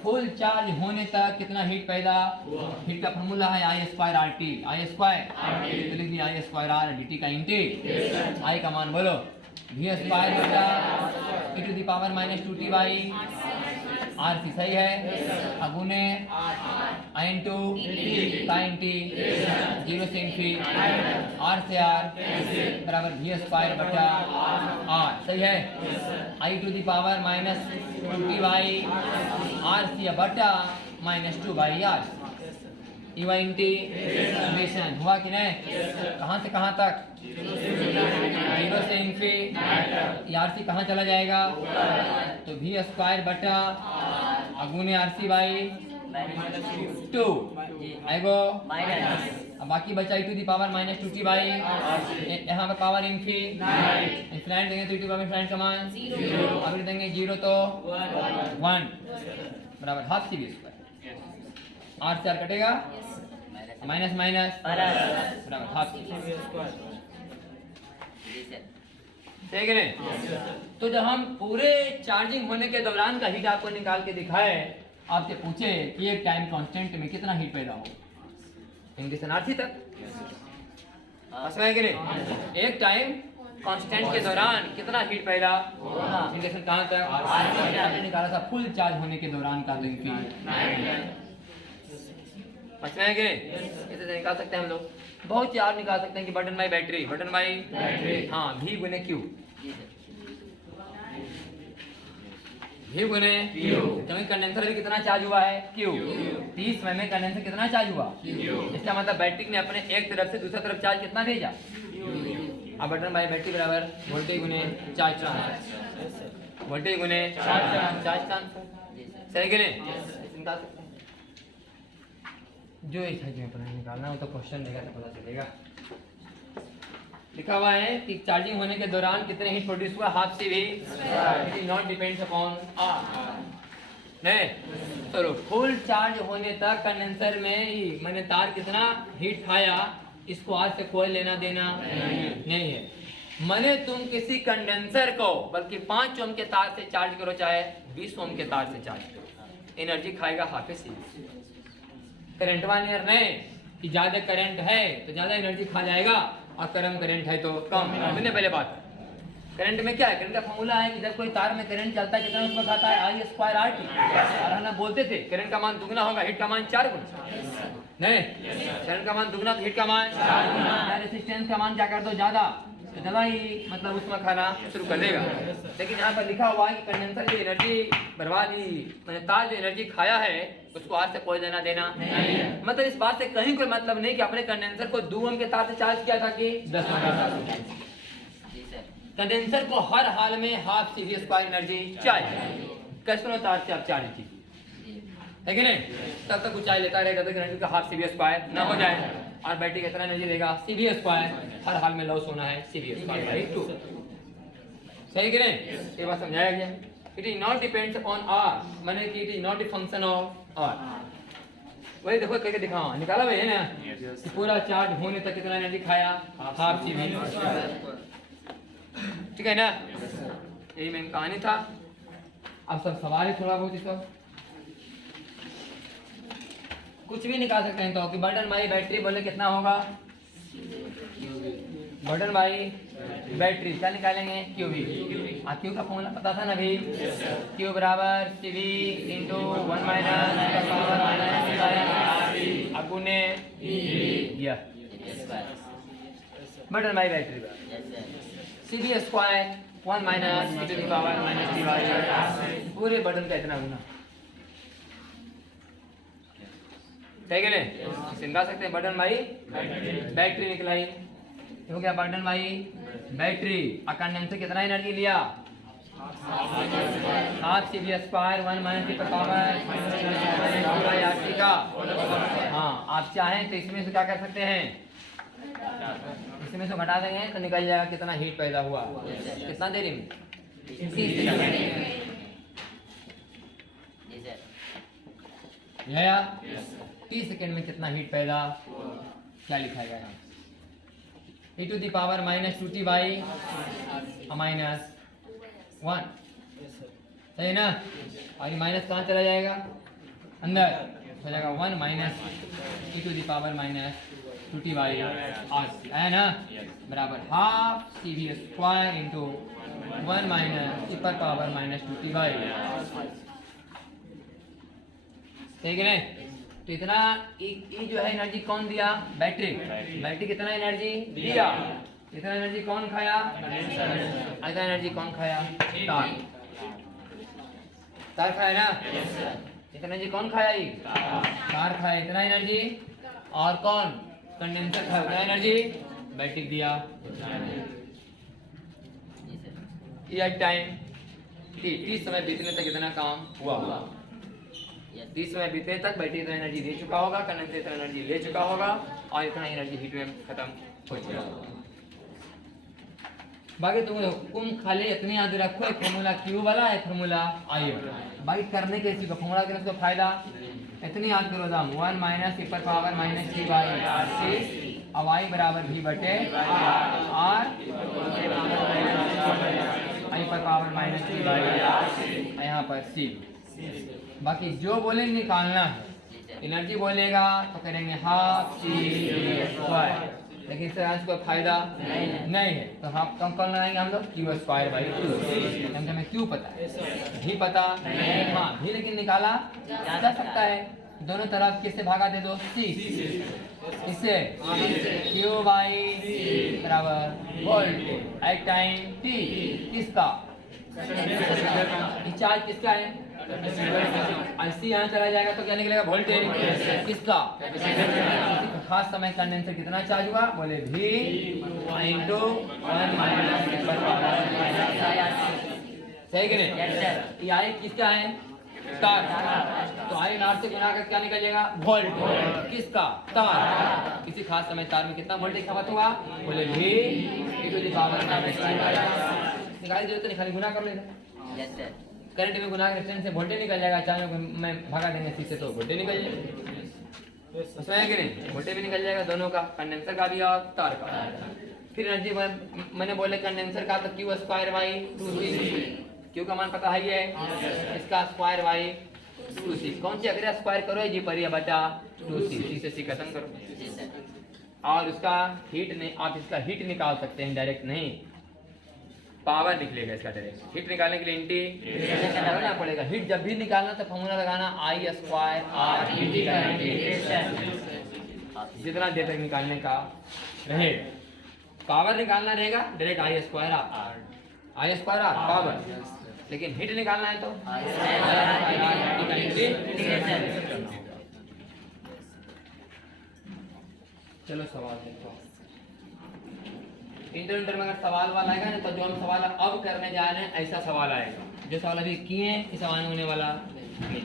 फुल चार्ज होने तक कितना हीट पैदा, हीट का फॉर्मूला है I square R T. I square तो लिख दिया I square R D T का इंटी। आई का मान बोलो वी स्क्वायर बटा e to the power minus 2t by R C, सही है, अगुने आई इंटू साइन टी 0 से इंफी आर से आर बराबर वी स्क्वायर बटा आर, सही है। I to the power minus 2t by R C बटा माइनस 2 बाई आर इंटीग्रेशन हुआ कि नहीं। कहाँ से कहाँ तक, 0 से इंफी आर सी कहाँ चला जाएगा, तो वी स्क्वायर बटा अगुने आर सी बाई 2 आएगो माइनस, अब बाकी बचा e to the power minus 2t by यहाँ पर पावर इंफी इंफिनाइट देंगे तो e टू पावर इंफिनाइट का मान 0, अगर देंगे 0 तो 1 बराबर half C V square. R से आर कटेगा माइनस माइनस बराबर हाफ सी ठीक है नहीं। तो जब हम पूरे चार्जिंग होने के दौरान का हीट आपको निकाल के दिखाए, आपसे पूछे कि एक टाइम कांस्टेंट में कितना हीट पैदा हो, इंडिकेशन आरसी तक समझ गए नहीं। एक टाइम कांस्टेंट के दौरान कितना हीट पैदा होगा, इंडिकेशन कहाँ तक आपने निकाला था फुल चार्ज होने के दौरान का, तो इनकी समझ में गए। इसे निकाल सकते हैं हम लोग, बहुत याद निकाल सकते हैं कि button by battery, button by हाँ भी गुने क्यू, भी गुने क्योंकि कंडेंसर भी कितना चार्ज हुआ है क्यू। 30 समय में कंडेंसर कितना चार्ज हुआ, इसका मतलब बैटरी ने अपने एक तरफ से दूसरा तरफ चार्ज कितना भेजा। अब बटन बाई बैटरी बराबर वोल्टेज गुने चार्ज ट्रांसफर, वोल्टेज गुने चार्ज ट्रांसफर, सही कि नहीं। निकाल सकते हैं जो इच्छा जो अपना निकालना हो तो क्वेश्चन देगा तो पता चलेगा। लिखा हुआ है कि चार्जिंग होने के दौरान कितने हीट प्रोड्यूस हुआ, half C V, it is not depends upon R नहीं। चलो फुल चार्ज होने तक कंडेंसर में ही मैंने तार कितना हीट खाया, इसको आज से कोई लेना देना नहीं है। मैंने तुम किसी कंडेंसर को बल्कि 5 ओम के तार से चार्ज करो चाहे 20 ओम के तार से चार्ज करो, एनर्जी खाएगा हाफ सी। करंट वानियर नहीं कि ज्यादा करंट है तो ज्यादा एनर्जी खा जाएगा और कम करंट है तो कम। मैंने पहले बात करंट में क्या है, करंट का फॉर्मूला है कि जब कोई तार में करंट चलता है कितना उसमें खाता है आई स्क्वायर आर टी। और हम बोलते थे करंट का मान दुगना होगा, हिट का मान 4 गुना नहीं, करंट का मान दुगना तो हिट का मान 4 गुना। रेसिस्टेंस का मान क्या कर दो ज्यादा तो ज्यादा ही मतलब उसमें खाना शुरू कर देगा। लेकिन यहाँ पर लिखा हुआ है कि कंडेंसर की एनर्जी बर्बाद ही मैंने तार जो एनर्जी खाया है उसको आज से कोई देना देना नहीं। मतलब इस बात से कहीं कोई मतलब नहीं कि अपने कंडेंसर को 2 ओम के तार से चार्ज किया था कि 10 ओम के तार से। कंडेंसर को हर हाल में half C V square energy चाहिए। कैसे तार से आप चार्ज कीजिए है कि नहीं? तब तक ऊंचाई लेता रहेगा तब तक एनर्जी का हाफ CV स्क्वायर ना हो जाए। और बैटरी कितना एनर्जी देगा? CV square. हर हाल में लॉस होना है CV स्क्वायर बाई 2। सही कि नहीं? ये बात समझाया गया। It is not depends upon R, माने कि it is not a function of R। वही देखो करके दिखाओ, निकाला भाई है ना कि पूरा चार्ज होने तक कितना एनर्जी खाया? Half CV। ठीक है ना? यही मेन कहानी था। अब सब सवाल है थोड़ा बहुत इसका कुछ भी निकाल सकते हैं। तो कि बर्डन बाई बैटरी बोले कितना होगा? बर्डन बाई बैटरी क्या निकालेंगे? QV। Q का फॉर्मूला पता था ना भी? Q बराबर CV into 1 minus power minus अब गुने यह burden by battery CV square 1 minus e to the power minus t पूरे बर्डन का इतना गुना। सही है नहीं? निकाल सकते हैं बर्डन बाई बैटरी निकलाई। हो गया बर्डन बाई बैटरी। कंडेंसर कितना एनर्जी लिया? हाफ CV स्क्वायर 1 माइनस की पावर RT का। हाँ आप चाहें तो इसमें से क्या कर सकते हैं? इसमें से घटा देंगे तो निकल जाएगा कितना हीट पैदा हुआ। कितना देरी में? 30 सेकंड। या 30 सेकंड में कितना हीट पैदा? क्या लिखा है यहाँ? e to the power minus 2t by minus 1। सही है ना? और ये माइनस कहाँ चला जाएगा? अंदर हो जाएगा 1 minus e to the power minus 2t by RC है ना? बराबर हाफ CV स्क्वायर इंटू 1 माइनस e पर पावर माइनस 2t बाई। ठीक है नहीं? तो इतना ई जो है एनर्जी कौन दिया? बैटरी। बैटरी कितना एनर्जी दिया? इतना एनर्जी कौन खाया? इतना एनर्जी कौन खाया? तार। तार खाया ना? इतना एनर्जी कौन खाया? तार खाया इतना एनर्जी। और कौन? कंडेंसर खाया उतना एनर्जी। बैटरी दिया। ये टाइम T समय बीतने तक इतना काम हुआ। 30 समय बीतने तक बैटरी इतना एनर्जी दे चुका होगा, कंडेंसर इतना एनर्जी ले चुका होगा और इतना एनर्जी हीट में खत्म हो चुका होगा। बाकी तुम खाली इतनी याद रखो, एक फॉर्मूला Q वाला है, फॉर्मूला I वाला। बाकी करने के इसी को फॉर्मूला करने का फायदा इतनी याद करो दाम 1 माइनस e पर power minus t by RC अब I बराबर V बटे R I पर पावर माइनस t बाई यहाँ पर C। बाकी जो बोले निकालना है एनर्जी बोलेगा तो करेंगे हाफ CV स्क्वायर, लेकिन इससे आज कोई फायदा नहीं है। तो हाफ कम कौन लगाएंगे हम लोग? Q square by 2। हमें Q पता है, V पता हाँ भी, लेकिन निकाला जा सकता है। दोनों तरफ किससे भागा दे दो? C। इससे Q बाई बराबर वोल्ट एट टाइम T। किसका? चार्ज किसका है? ऐसी यहाँ चला जाएगा तो क्या निकलेगा? वोल्टेज। किसका? खास समय कंडेंसर कितना चार्ज हुआ? बोले V इंटू 1 माइनस। सही कि नहीं? ये I किसका है? तार। तो I नार से गुना कर क्या निकल जाएगा? वोल्ट। किसका? तार। किसी खास समय तार में कितना वोल्टेज खपत हुआ? बोले V into the power minus. निकाली दे तो निकाली गुना कर लेना। करंट में गुना करने से वोल्टेज निकल जाएगा। अचानक मैं भगा देंगे C से तो वोल्टेज निकल जाएगा। उसमें है कि नहीं? वोल्टेज भी निकल जाएगा दोनों का, कंडेंसर का भी और तार का। फिर एनर्जी मैंने बोले कंडेंसर का तो Q square by 2C। Q का मान पता है ये, इसका स्क्वायर बाई 2C। कौन सी अगर स्क्वायर करो जी पर बटा 2C। C से C खत्म करो और उसका हीट नहीं, आप इसका हीट निकाल सकते हैं डायरेक्ट नहीं, पावर निकलेगा इसका डायरेक्ट। हीट निकालने के लिए इंटीग्रेशन करना पड़ेगा। हीट जब भी निकालना तो फॉर्मूला लगाना I स्क्वायर R इंटीग्रेशन। जितना देर तक निकालने का रहे, पावर निकालना रहेगा direct I square R power, लेकिन हीट निकालना है तो चलो सवाल देखो। इंटर में अगर सवाल वाला आएगा ना तो जो हम सवाल अब करने जा रहे हैं ऐसा सवाल आएगा। जो सवाल अभी किए इस सवाल होने वाला नहीं।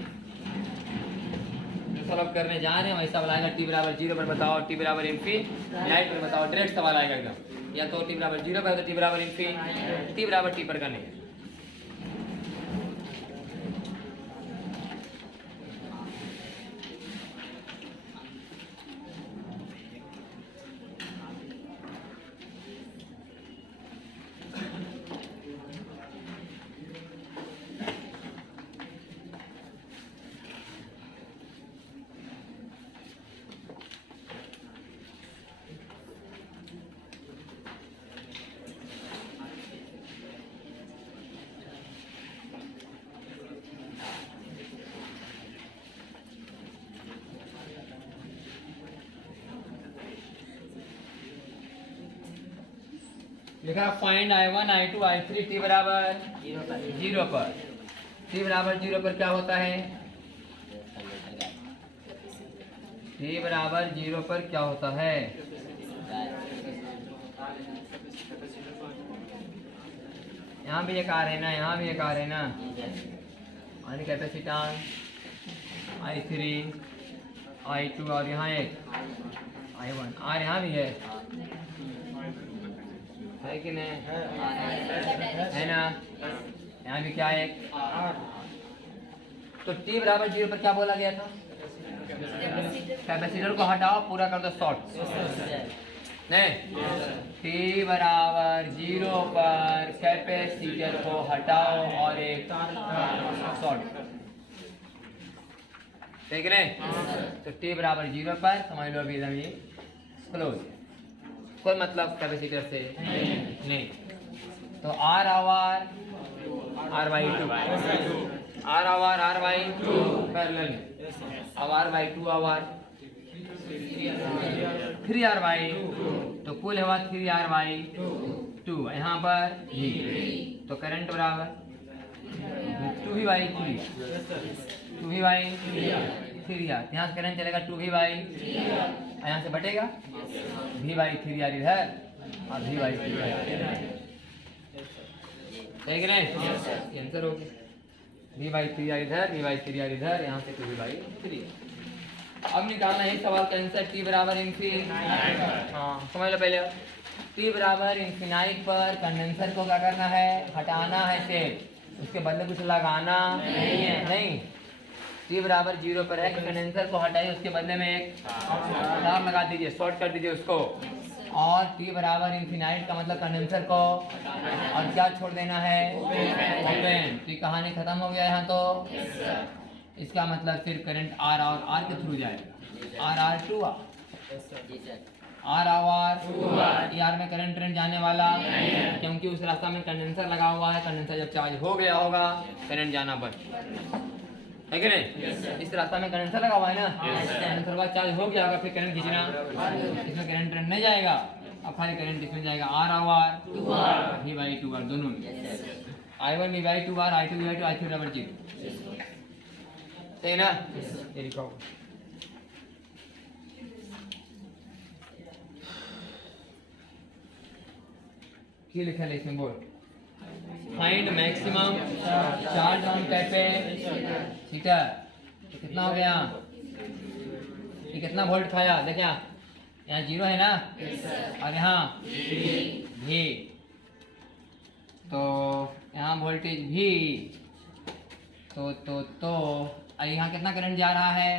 सॉल्व करने जा रहे हैं वैसा सवाल आएगा टी बराबर 0 पर बताओ टी बराबर इनफिनाइट पर बताओ, डायरेक्ट सवाल आएगा एकदम, या तो टी बराबर 0 पर तो टी बराबर इनफिनिटी, टी बराबर टी पर करने है। लिखा find I1 I2 I3 T बराबर 0 पर, टी बराबर 0 पर क्या होता है, टी बराबर 0 पर क्या होता है, यहाँ भी एक आ रहे ना, यहाँ भी एक आ रहे ना, और कैपेसिटेंस I3 I2 और यहाँ एक I1 और यहाँ भी है कि नहीं, है ना, यहाँ भी क्या है, तो टी बराबर 0 पर क्या बोला गया था, कैपेसिटर को हटाओ पूरा कर दो शॉर्ट, नहीं, टी बराबर 0 पर कैपेसिटर को हटाओ और एक शॉर्ट, ठीक है, तो टी बराबर 0 पर समझ लो अभी एकदम ये क्लोज, कोई मतलब कैपेसिटर से नहीं, तो आर आवर आर बाई टू, आर आवर आर बाई टू पैरेलल, अब आर बाई टू आवर 3R बाई, तो कुल हुआ 3R बाई 2, यहाँ पर G, तो करंट बराबर 2V by 3, 2V by 3R, यहाँ से करंट चलेगा 2V बाई, यहाँ से बटेगा V बाई 3R इधर और V बाई 3R इधर, ठीक है नहीं, आंसर हो गया, V बाई 3R इधर, V बाई 3R इधर, यहाँ से 2V बाई 3। अब निकालना है सवाल का आंसर टी बराबर इनफिनाइट, हाँ समझ लो पहले, टी बराबर इनफिनाइट पर कंडेंसर को क्या करना है, हटाना है से, उसके बदले कुछ लगाना नहीं है, नहीं, टी बराबर 0 पर है, कंडेंसर को हटाइए उसके बदले में एक तार लगा दीजिए, शॉर्ट कर दीजिए उसको, और टी बराबर इनफिनाइट का मतलब कंडेंसर को, और क्या छोड़ देना है, ओपन, तो कहानी खत्म हो गया यहाँ तो, इसका मतलब फिर करंट आर और आर के थ्रू जाएगा, R R to R R R में करंट ट्रेंड जाने वाला, क्योंकि उस रास्ता में कंडेंसर लगा हुआ है, कंडेंसर जब चार्ज हो गया होगा करंट जाना बंद, है कि नहीं, इस रास्ता में कंडेंसर लगा हुआ है ना, कंडेंसर बाद चार्ज हो गया होगा, फिर करंट खींचना, इसमें करंट ट्रेंड नहीं जाएगा, अब खाली करंट इसमें जाएगा R are V by 2R दोनों में, I1 V by 2R, I2 V by 2, I3 बराबर 0, सही ना, ये लिखो क्या लिखा है इसमें, बोल, find maximum charge on capacitor, तो कितना हो गया, ये कितना वोल्ट खाया, देखिए यहाँ 0 है ना, और यहाँ V, तो यहाँ वोल्टेज V, तो यहाँ कितना करंट जा रहा है,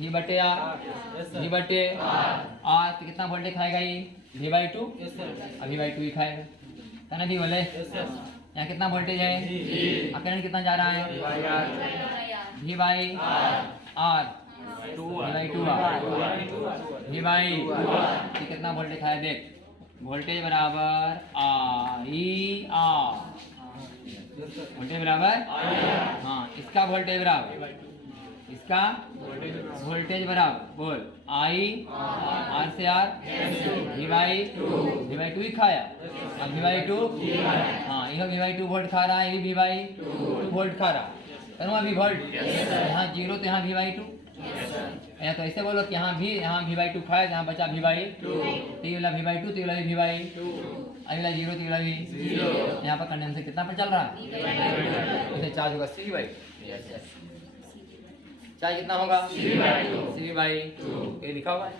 V बटे R, तो कितना वोल्टेज खाएगा ये, V बाई 2, V बाई 2 ही खाएगा, है ना, भी बोले, यहाँ कितना वोल्टेज है, करंट कितना जा रहा है, V by R, V by 2R, V by कितना वोल्टेज खाया, देख, वोल्टेज बराबर I R, वोल्टेज बराबर, हाँ इसका वोल्टेज बराबर, इसका वोल्टेज बराबर, बोल I R से R, V बाई 2 ही खाया, अब V बाई 2, हाँ यह V बाई 2 वोल्ट खा रहा है, ये V बाई 2 वोल्ट खा रहा है, अभी वोल्ट, यहाँ 0 तो यहाँ V बाई 2, या तो ऐसे बोलो कि यहाँ V बाई 2 खाया, यहाँ बचा V बाई 2, तो ये वाला V बाई 2, तो ये वाला V बाई 2, अगला 0 तो ये वाला V, यहाँ पर कंडेंसर कितना पर चल रहा है, इसे चार्ज होगा C बाई, चार्ज कितना होगा CV/2 ये लिखा होगा।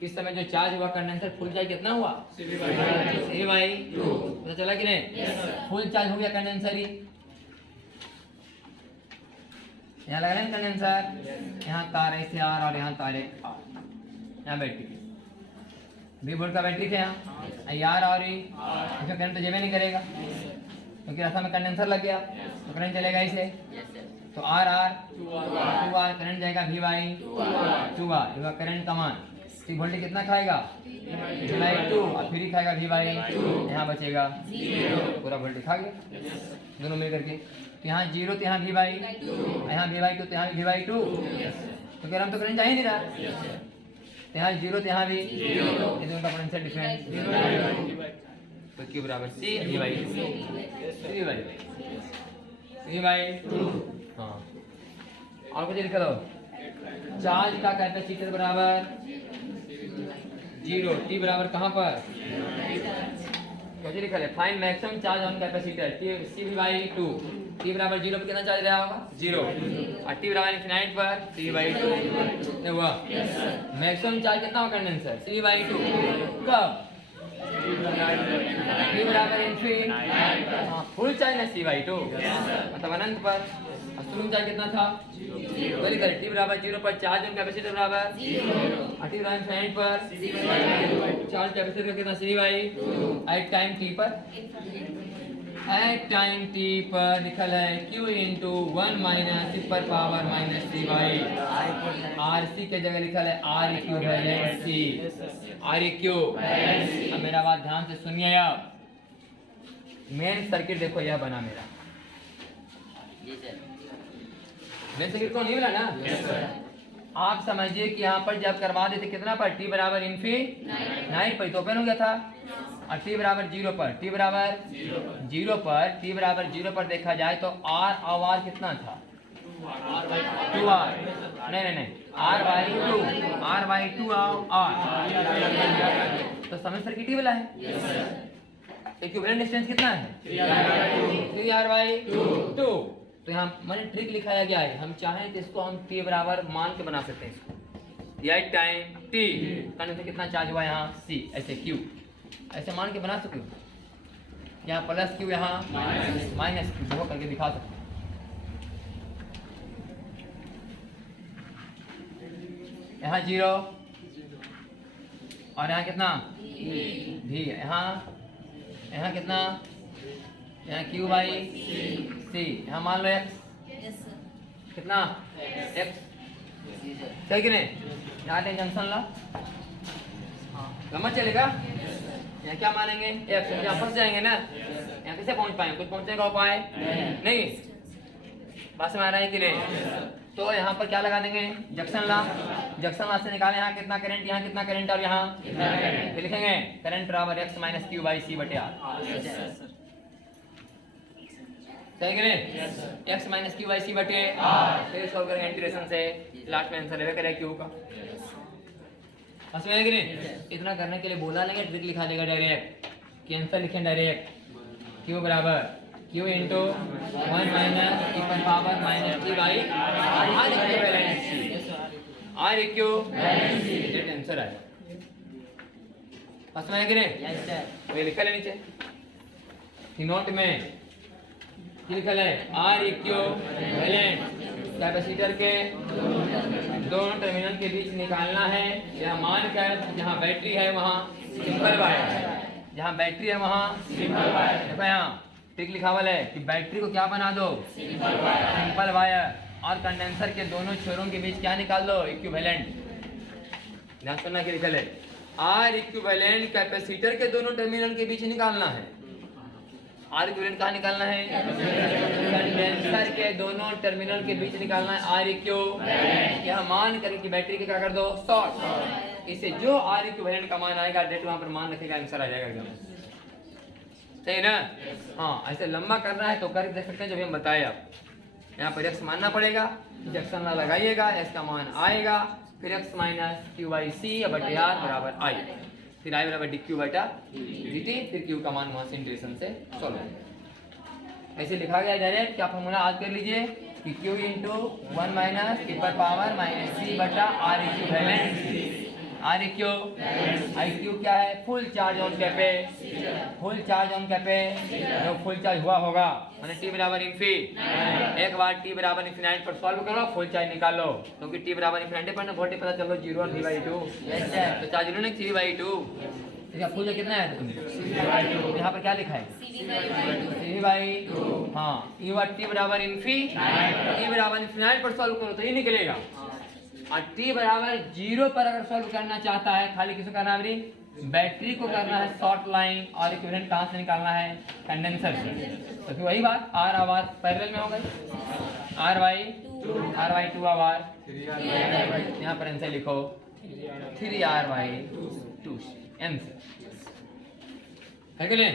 किस समय जो चार्ज हुआ कंडेंसर फुल चार्ज कितना हुआ CV/2 पता चला कि नहीं? फुल चार्ज हो गया कंडेंसर ही। यहाँ लगा है कंडेंसर, यहाँ तार ऐसे आर और यहाँ तार एक आर, यहाँ बैटरी 20 वोल्ट का बैटरी है, यहाँ आर और इसमें करंट तो जेबे नहीं करेगा क्योंकि रास्ता में कंडेंसर लग गया तो करंट चलेगा इसे, तो आर आर 2R करंट जाएगा V/2R ये करंट का मान। तो वोल्टेज कितना खाएगा V/2 और फिर खाएगा V/2, यहाँ बचेगा 0, पूरा वोल्टेज खा गया दोनों मिल करके। तो यहाँ 0 तो यहाँ V/2, यहाँ V/2 तो यहाँ V/2, तो कह रहा हम तो करंट जा ही नहीं रहा, तो यहाँ 0 तो यहाँ भी, ये दोनों का पोटेंशियल डिफरेंस तो Q बराबर C V/2 हाँ। और कुछ लिख लो, चार्ज का कैपेसिटर बराबर 0, T बराबर कहाँ पर कैसे लिखा है? Find maximum charge on capacitor CV/2, T बराबर 0 पर कितना चार्ज रहा होगा 0 और T बराबर इनफिनाइट पर CV/2 हुआ। मैक्सिमम चार्ज कितना होगा कंडेंसर CV/2 कब T बराबर इनफिनाइट फुल चार्ज ना CV/2 मतलब अनंत पर। शुरू चार्ज कितना था वही करें T बराबर 0 पर चार्ज ऑन कैपेसिटर बराबर 0 और T बराबर इनफिनाइट पर चार्ज कैपेसिटर का कितना CV/2 एट टाइम T पर, एट टाइम T पर लिखल है Q इंटू 1 माइनस पर पावर माइनस C/RC के जगह लिखल है Req बैलेंस C Req। अब मेरा बात ध्यान से सुनिए, अब मेन सर्किट देखो यह बना मेरा मेन सर्किट को नहीं मिला ना। आप समझिए कि यहाँ पर जब करवा देते कितना पर T बराबर इनफिनाइट पर तो ओपन हो गया था और T बराबर 0 पर T बराबर 0 पर देखा जाए तो R और R कितना था 2R नहीं R/2 और R तो समय सर्किट ही वाला है। इक्विवेलेंट डिस्टेंस कितना है 3R/2। तो यहाँ मैंने ट्रिक लिखाया गया है, हम चाहें तो इसको हम T बराबर मान के बना सकते हैं इसको, या टाइम T कंडक्टर कितना चार्ज हुआ यहाँ C ऐसे Q ऐसे मान के बना सकते हो, यहाँ प्लस Q यहाँ माइनस Q दोनों करके दिखा सकते हैं। यहाँ 0 और यहाँ कितना V, यहाँ कितना यहाँ Q/C, यहाँ मान लो X कितना X सही कि नहीं। यहाँ जंक्शन ला समझ चलेगा, यहाँ क्या मानेंगे X, यहाँ फंस जाएंगे ना, यहाँ कैसे पहुँच पाएंगे, कुछ पहुँचने का उपाय नहीं, बस में आ रहा है कि नहीं। तो यहाँ पर क्या लगा देंगे जंक्शन ला से निकालें यहाँ कितना करंट और यहाँ लिखेंगे करंट बराबर X माइनस Q/C/R सही कि नहीं। X माइनस Q/C/R फिर सॉल्व करेंगे इंटीग्रेशन से, लास्ट में आंसर लेवे करें Q का, समझ में आया कि नहीं। इतना करने के लिए बोला नहीं, ट्रिक लिखा देगा डायरेक्ट, कैंसर लिखें डायरेक्ट Q बराबर Q इंटू 1 माइनस e पर power minus T by Req that answer आया, समझ में आया कि नहीं। ये लिखा है नीचे नोट में लिखा है Req बैलेंस कैपेसिटर के दोनों टर्मिनल के बीच निकालना है। यह मान कर जहाँ बैटरी है वहाँ सिंपल वायर, जहाँ बैटरी है वहाँ सिंपल वायर। देखो यहाँ टिक लिखा हुआ है कि बैटरी को क्या बना दो सिंपल वायर, और कंडेंसर के दोनों छोरों के बीच क्या निकाल दो इक्विवेलेंट। ध्यान सुनना कि लिखा है R इक्विवेलेंट कैपेसिटर के दोनों टर्मिनल के बीच निकालना है। R इक्विवेलेंट कहाँ निकालना है कंडेंसर के दोनों टर्मिनल के बीच निकालना है Req। यह मान करके कि बैटरी के क्या कर दो शॉर्ट, इसे जो R इक्विवेलेंट का मान आएगा डायरेक्ट वहां पर मान रखेगा, आंसर आ जाएगा एकदम सही ना। हाँ ऐसे लंबा करना है तो कर देख सकते हैं, जो भी हम बताए आप यहाँ पर X मानना पड़ेगा, जंक्शन ला लगाइएगा S का मान आएगा, फिर X माइनस Q/C बटे R बराबर I, फिर I बराबर dQ/dt, फिर Q का मान वहां से इंटीग्रेशन से सॉल्व। ऐसे लिखा गया डायरेक्ट, क्या फॉर्मूला याद कर लीजिए कि Q इंटू 1 माइनस e पर पावर माइनस C बटा R इक्विवेलेंट। R इक्यू आई क्यू क्या है? फुल चार्ज ऑन कैपे, फुल चार्ज ऑन कैपे जो फुल चार्ज हुआ होगा मैंने t बराबर इन्फिनिटी। एक बार t बराबर इन्फिनिटी पर सॉल्व करो, फुल चार्ज निकालो, क्योंकि t बराबर इन्फिनिटी पर ना वोल्टेज पता चलो 0 और v/2 तो चार्ज लो ना c/2। इसका फुल चार्ज कितना है तुम यहाँ पर क्या लिखा है? c/2। हाँ ये बार t बराबर इन्फिनिटी, t बराबर इन्फिनिटी पर सॉल्व करो तो ये निकलेगा। और t बराबर 0 पर अगर सॉल्व करना चाहता है, खाली किसको करना है? बैटरी को करना है शॉर्ट लाइन, और इक्विवेलेंट कहाँ से निकालना है? कंडेंसर से। तो फिर वही बात r आवाज पैरेलल में हो गई, r/2 आवाज यहाँ पर आंसर लिखो 3r/2 आंसर है कि नहीं?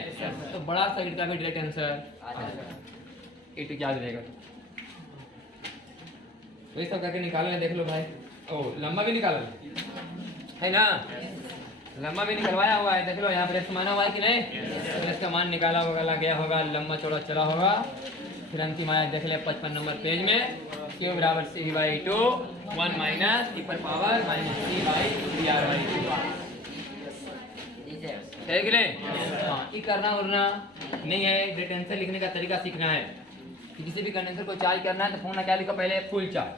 तो बड़ा सर्किट का भी डायरेक्ट आंसर E2 क्या रहेगा? वही सब करके निकालो, देख लो भाई। ओ लंबा भी निकाला है ना, लंबा भी निकलवाया हुआ है, देख लो यहाँ पर इसका माना हुआ है कि नहीं? तो इसका मान निकाला होगा, गया होगा, लंबा चौड़ा चला होगा। फिर अंतिम आया देख ले 55 नंबर पेज में, Q बराबर C/2 1 माइनस e पर पावर माइनस C/2 है कि नहीं? हाँ ये करना उड़ना नहीं है, डायरेक्ट आंसर लिखने का तरीका सीखना है। कि किसी भी कंडेंसर को चार्ज करना है तो फोन क्या लिखो? पहले फुल चार्ज।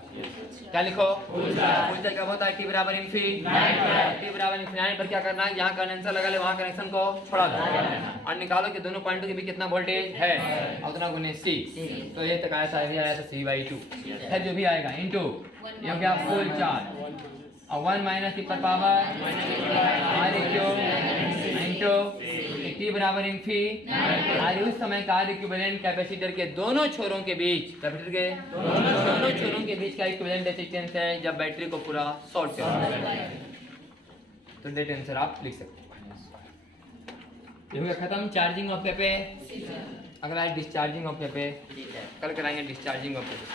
क्या लिखो? फुल चार्ज कब होता है? t बराबर इन्फिनिटी। t बराबर इन्फिनिटी पर क्या करना है? जहाँ कंडेंसर लगा ले वहाँ कनेक्शन को छोड़ा दो और निकालो कि दोनों पॉइंटों के बीच कितना वोल्टेज है, उतना गुने C। तो ये तक आया था, आया था C/2 है जो भी आएगा इंटू ये हो गया फुल चार्ज और 1 माइनस e पर पावर R इक्यू इंटू t बराबर इन्फिनिटी और उस समय का R इक्विवेलेंट कैपेसिटर के दोनों छोरों के बीच, कैपेसिटर के दोनों छोरों के बीच का इक्विवेलेंट रेजिस्टेंस है जब बैटरी को पूरा शॉर्ट कर। तो डेट आंसर आप लिख सकते हो। ये हो गया खत्म चार्जिंग ऑफ कैपे। अगला है डिस्चार्जिंग ऑफ कैपे, कल कराएंगे डिस्चार्जिंग ऑफ कैपे।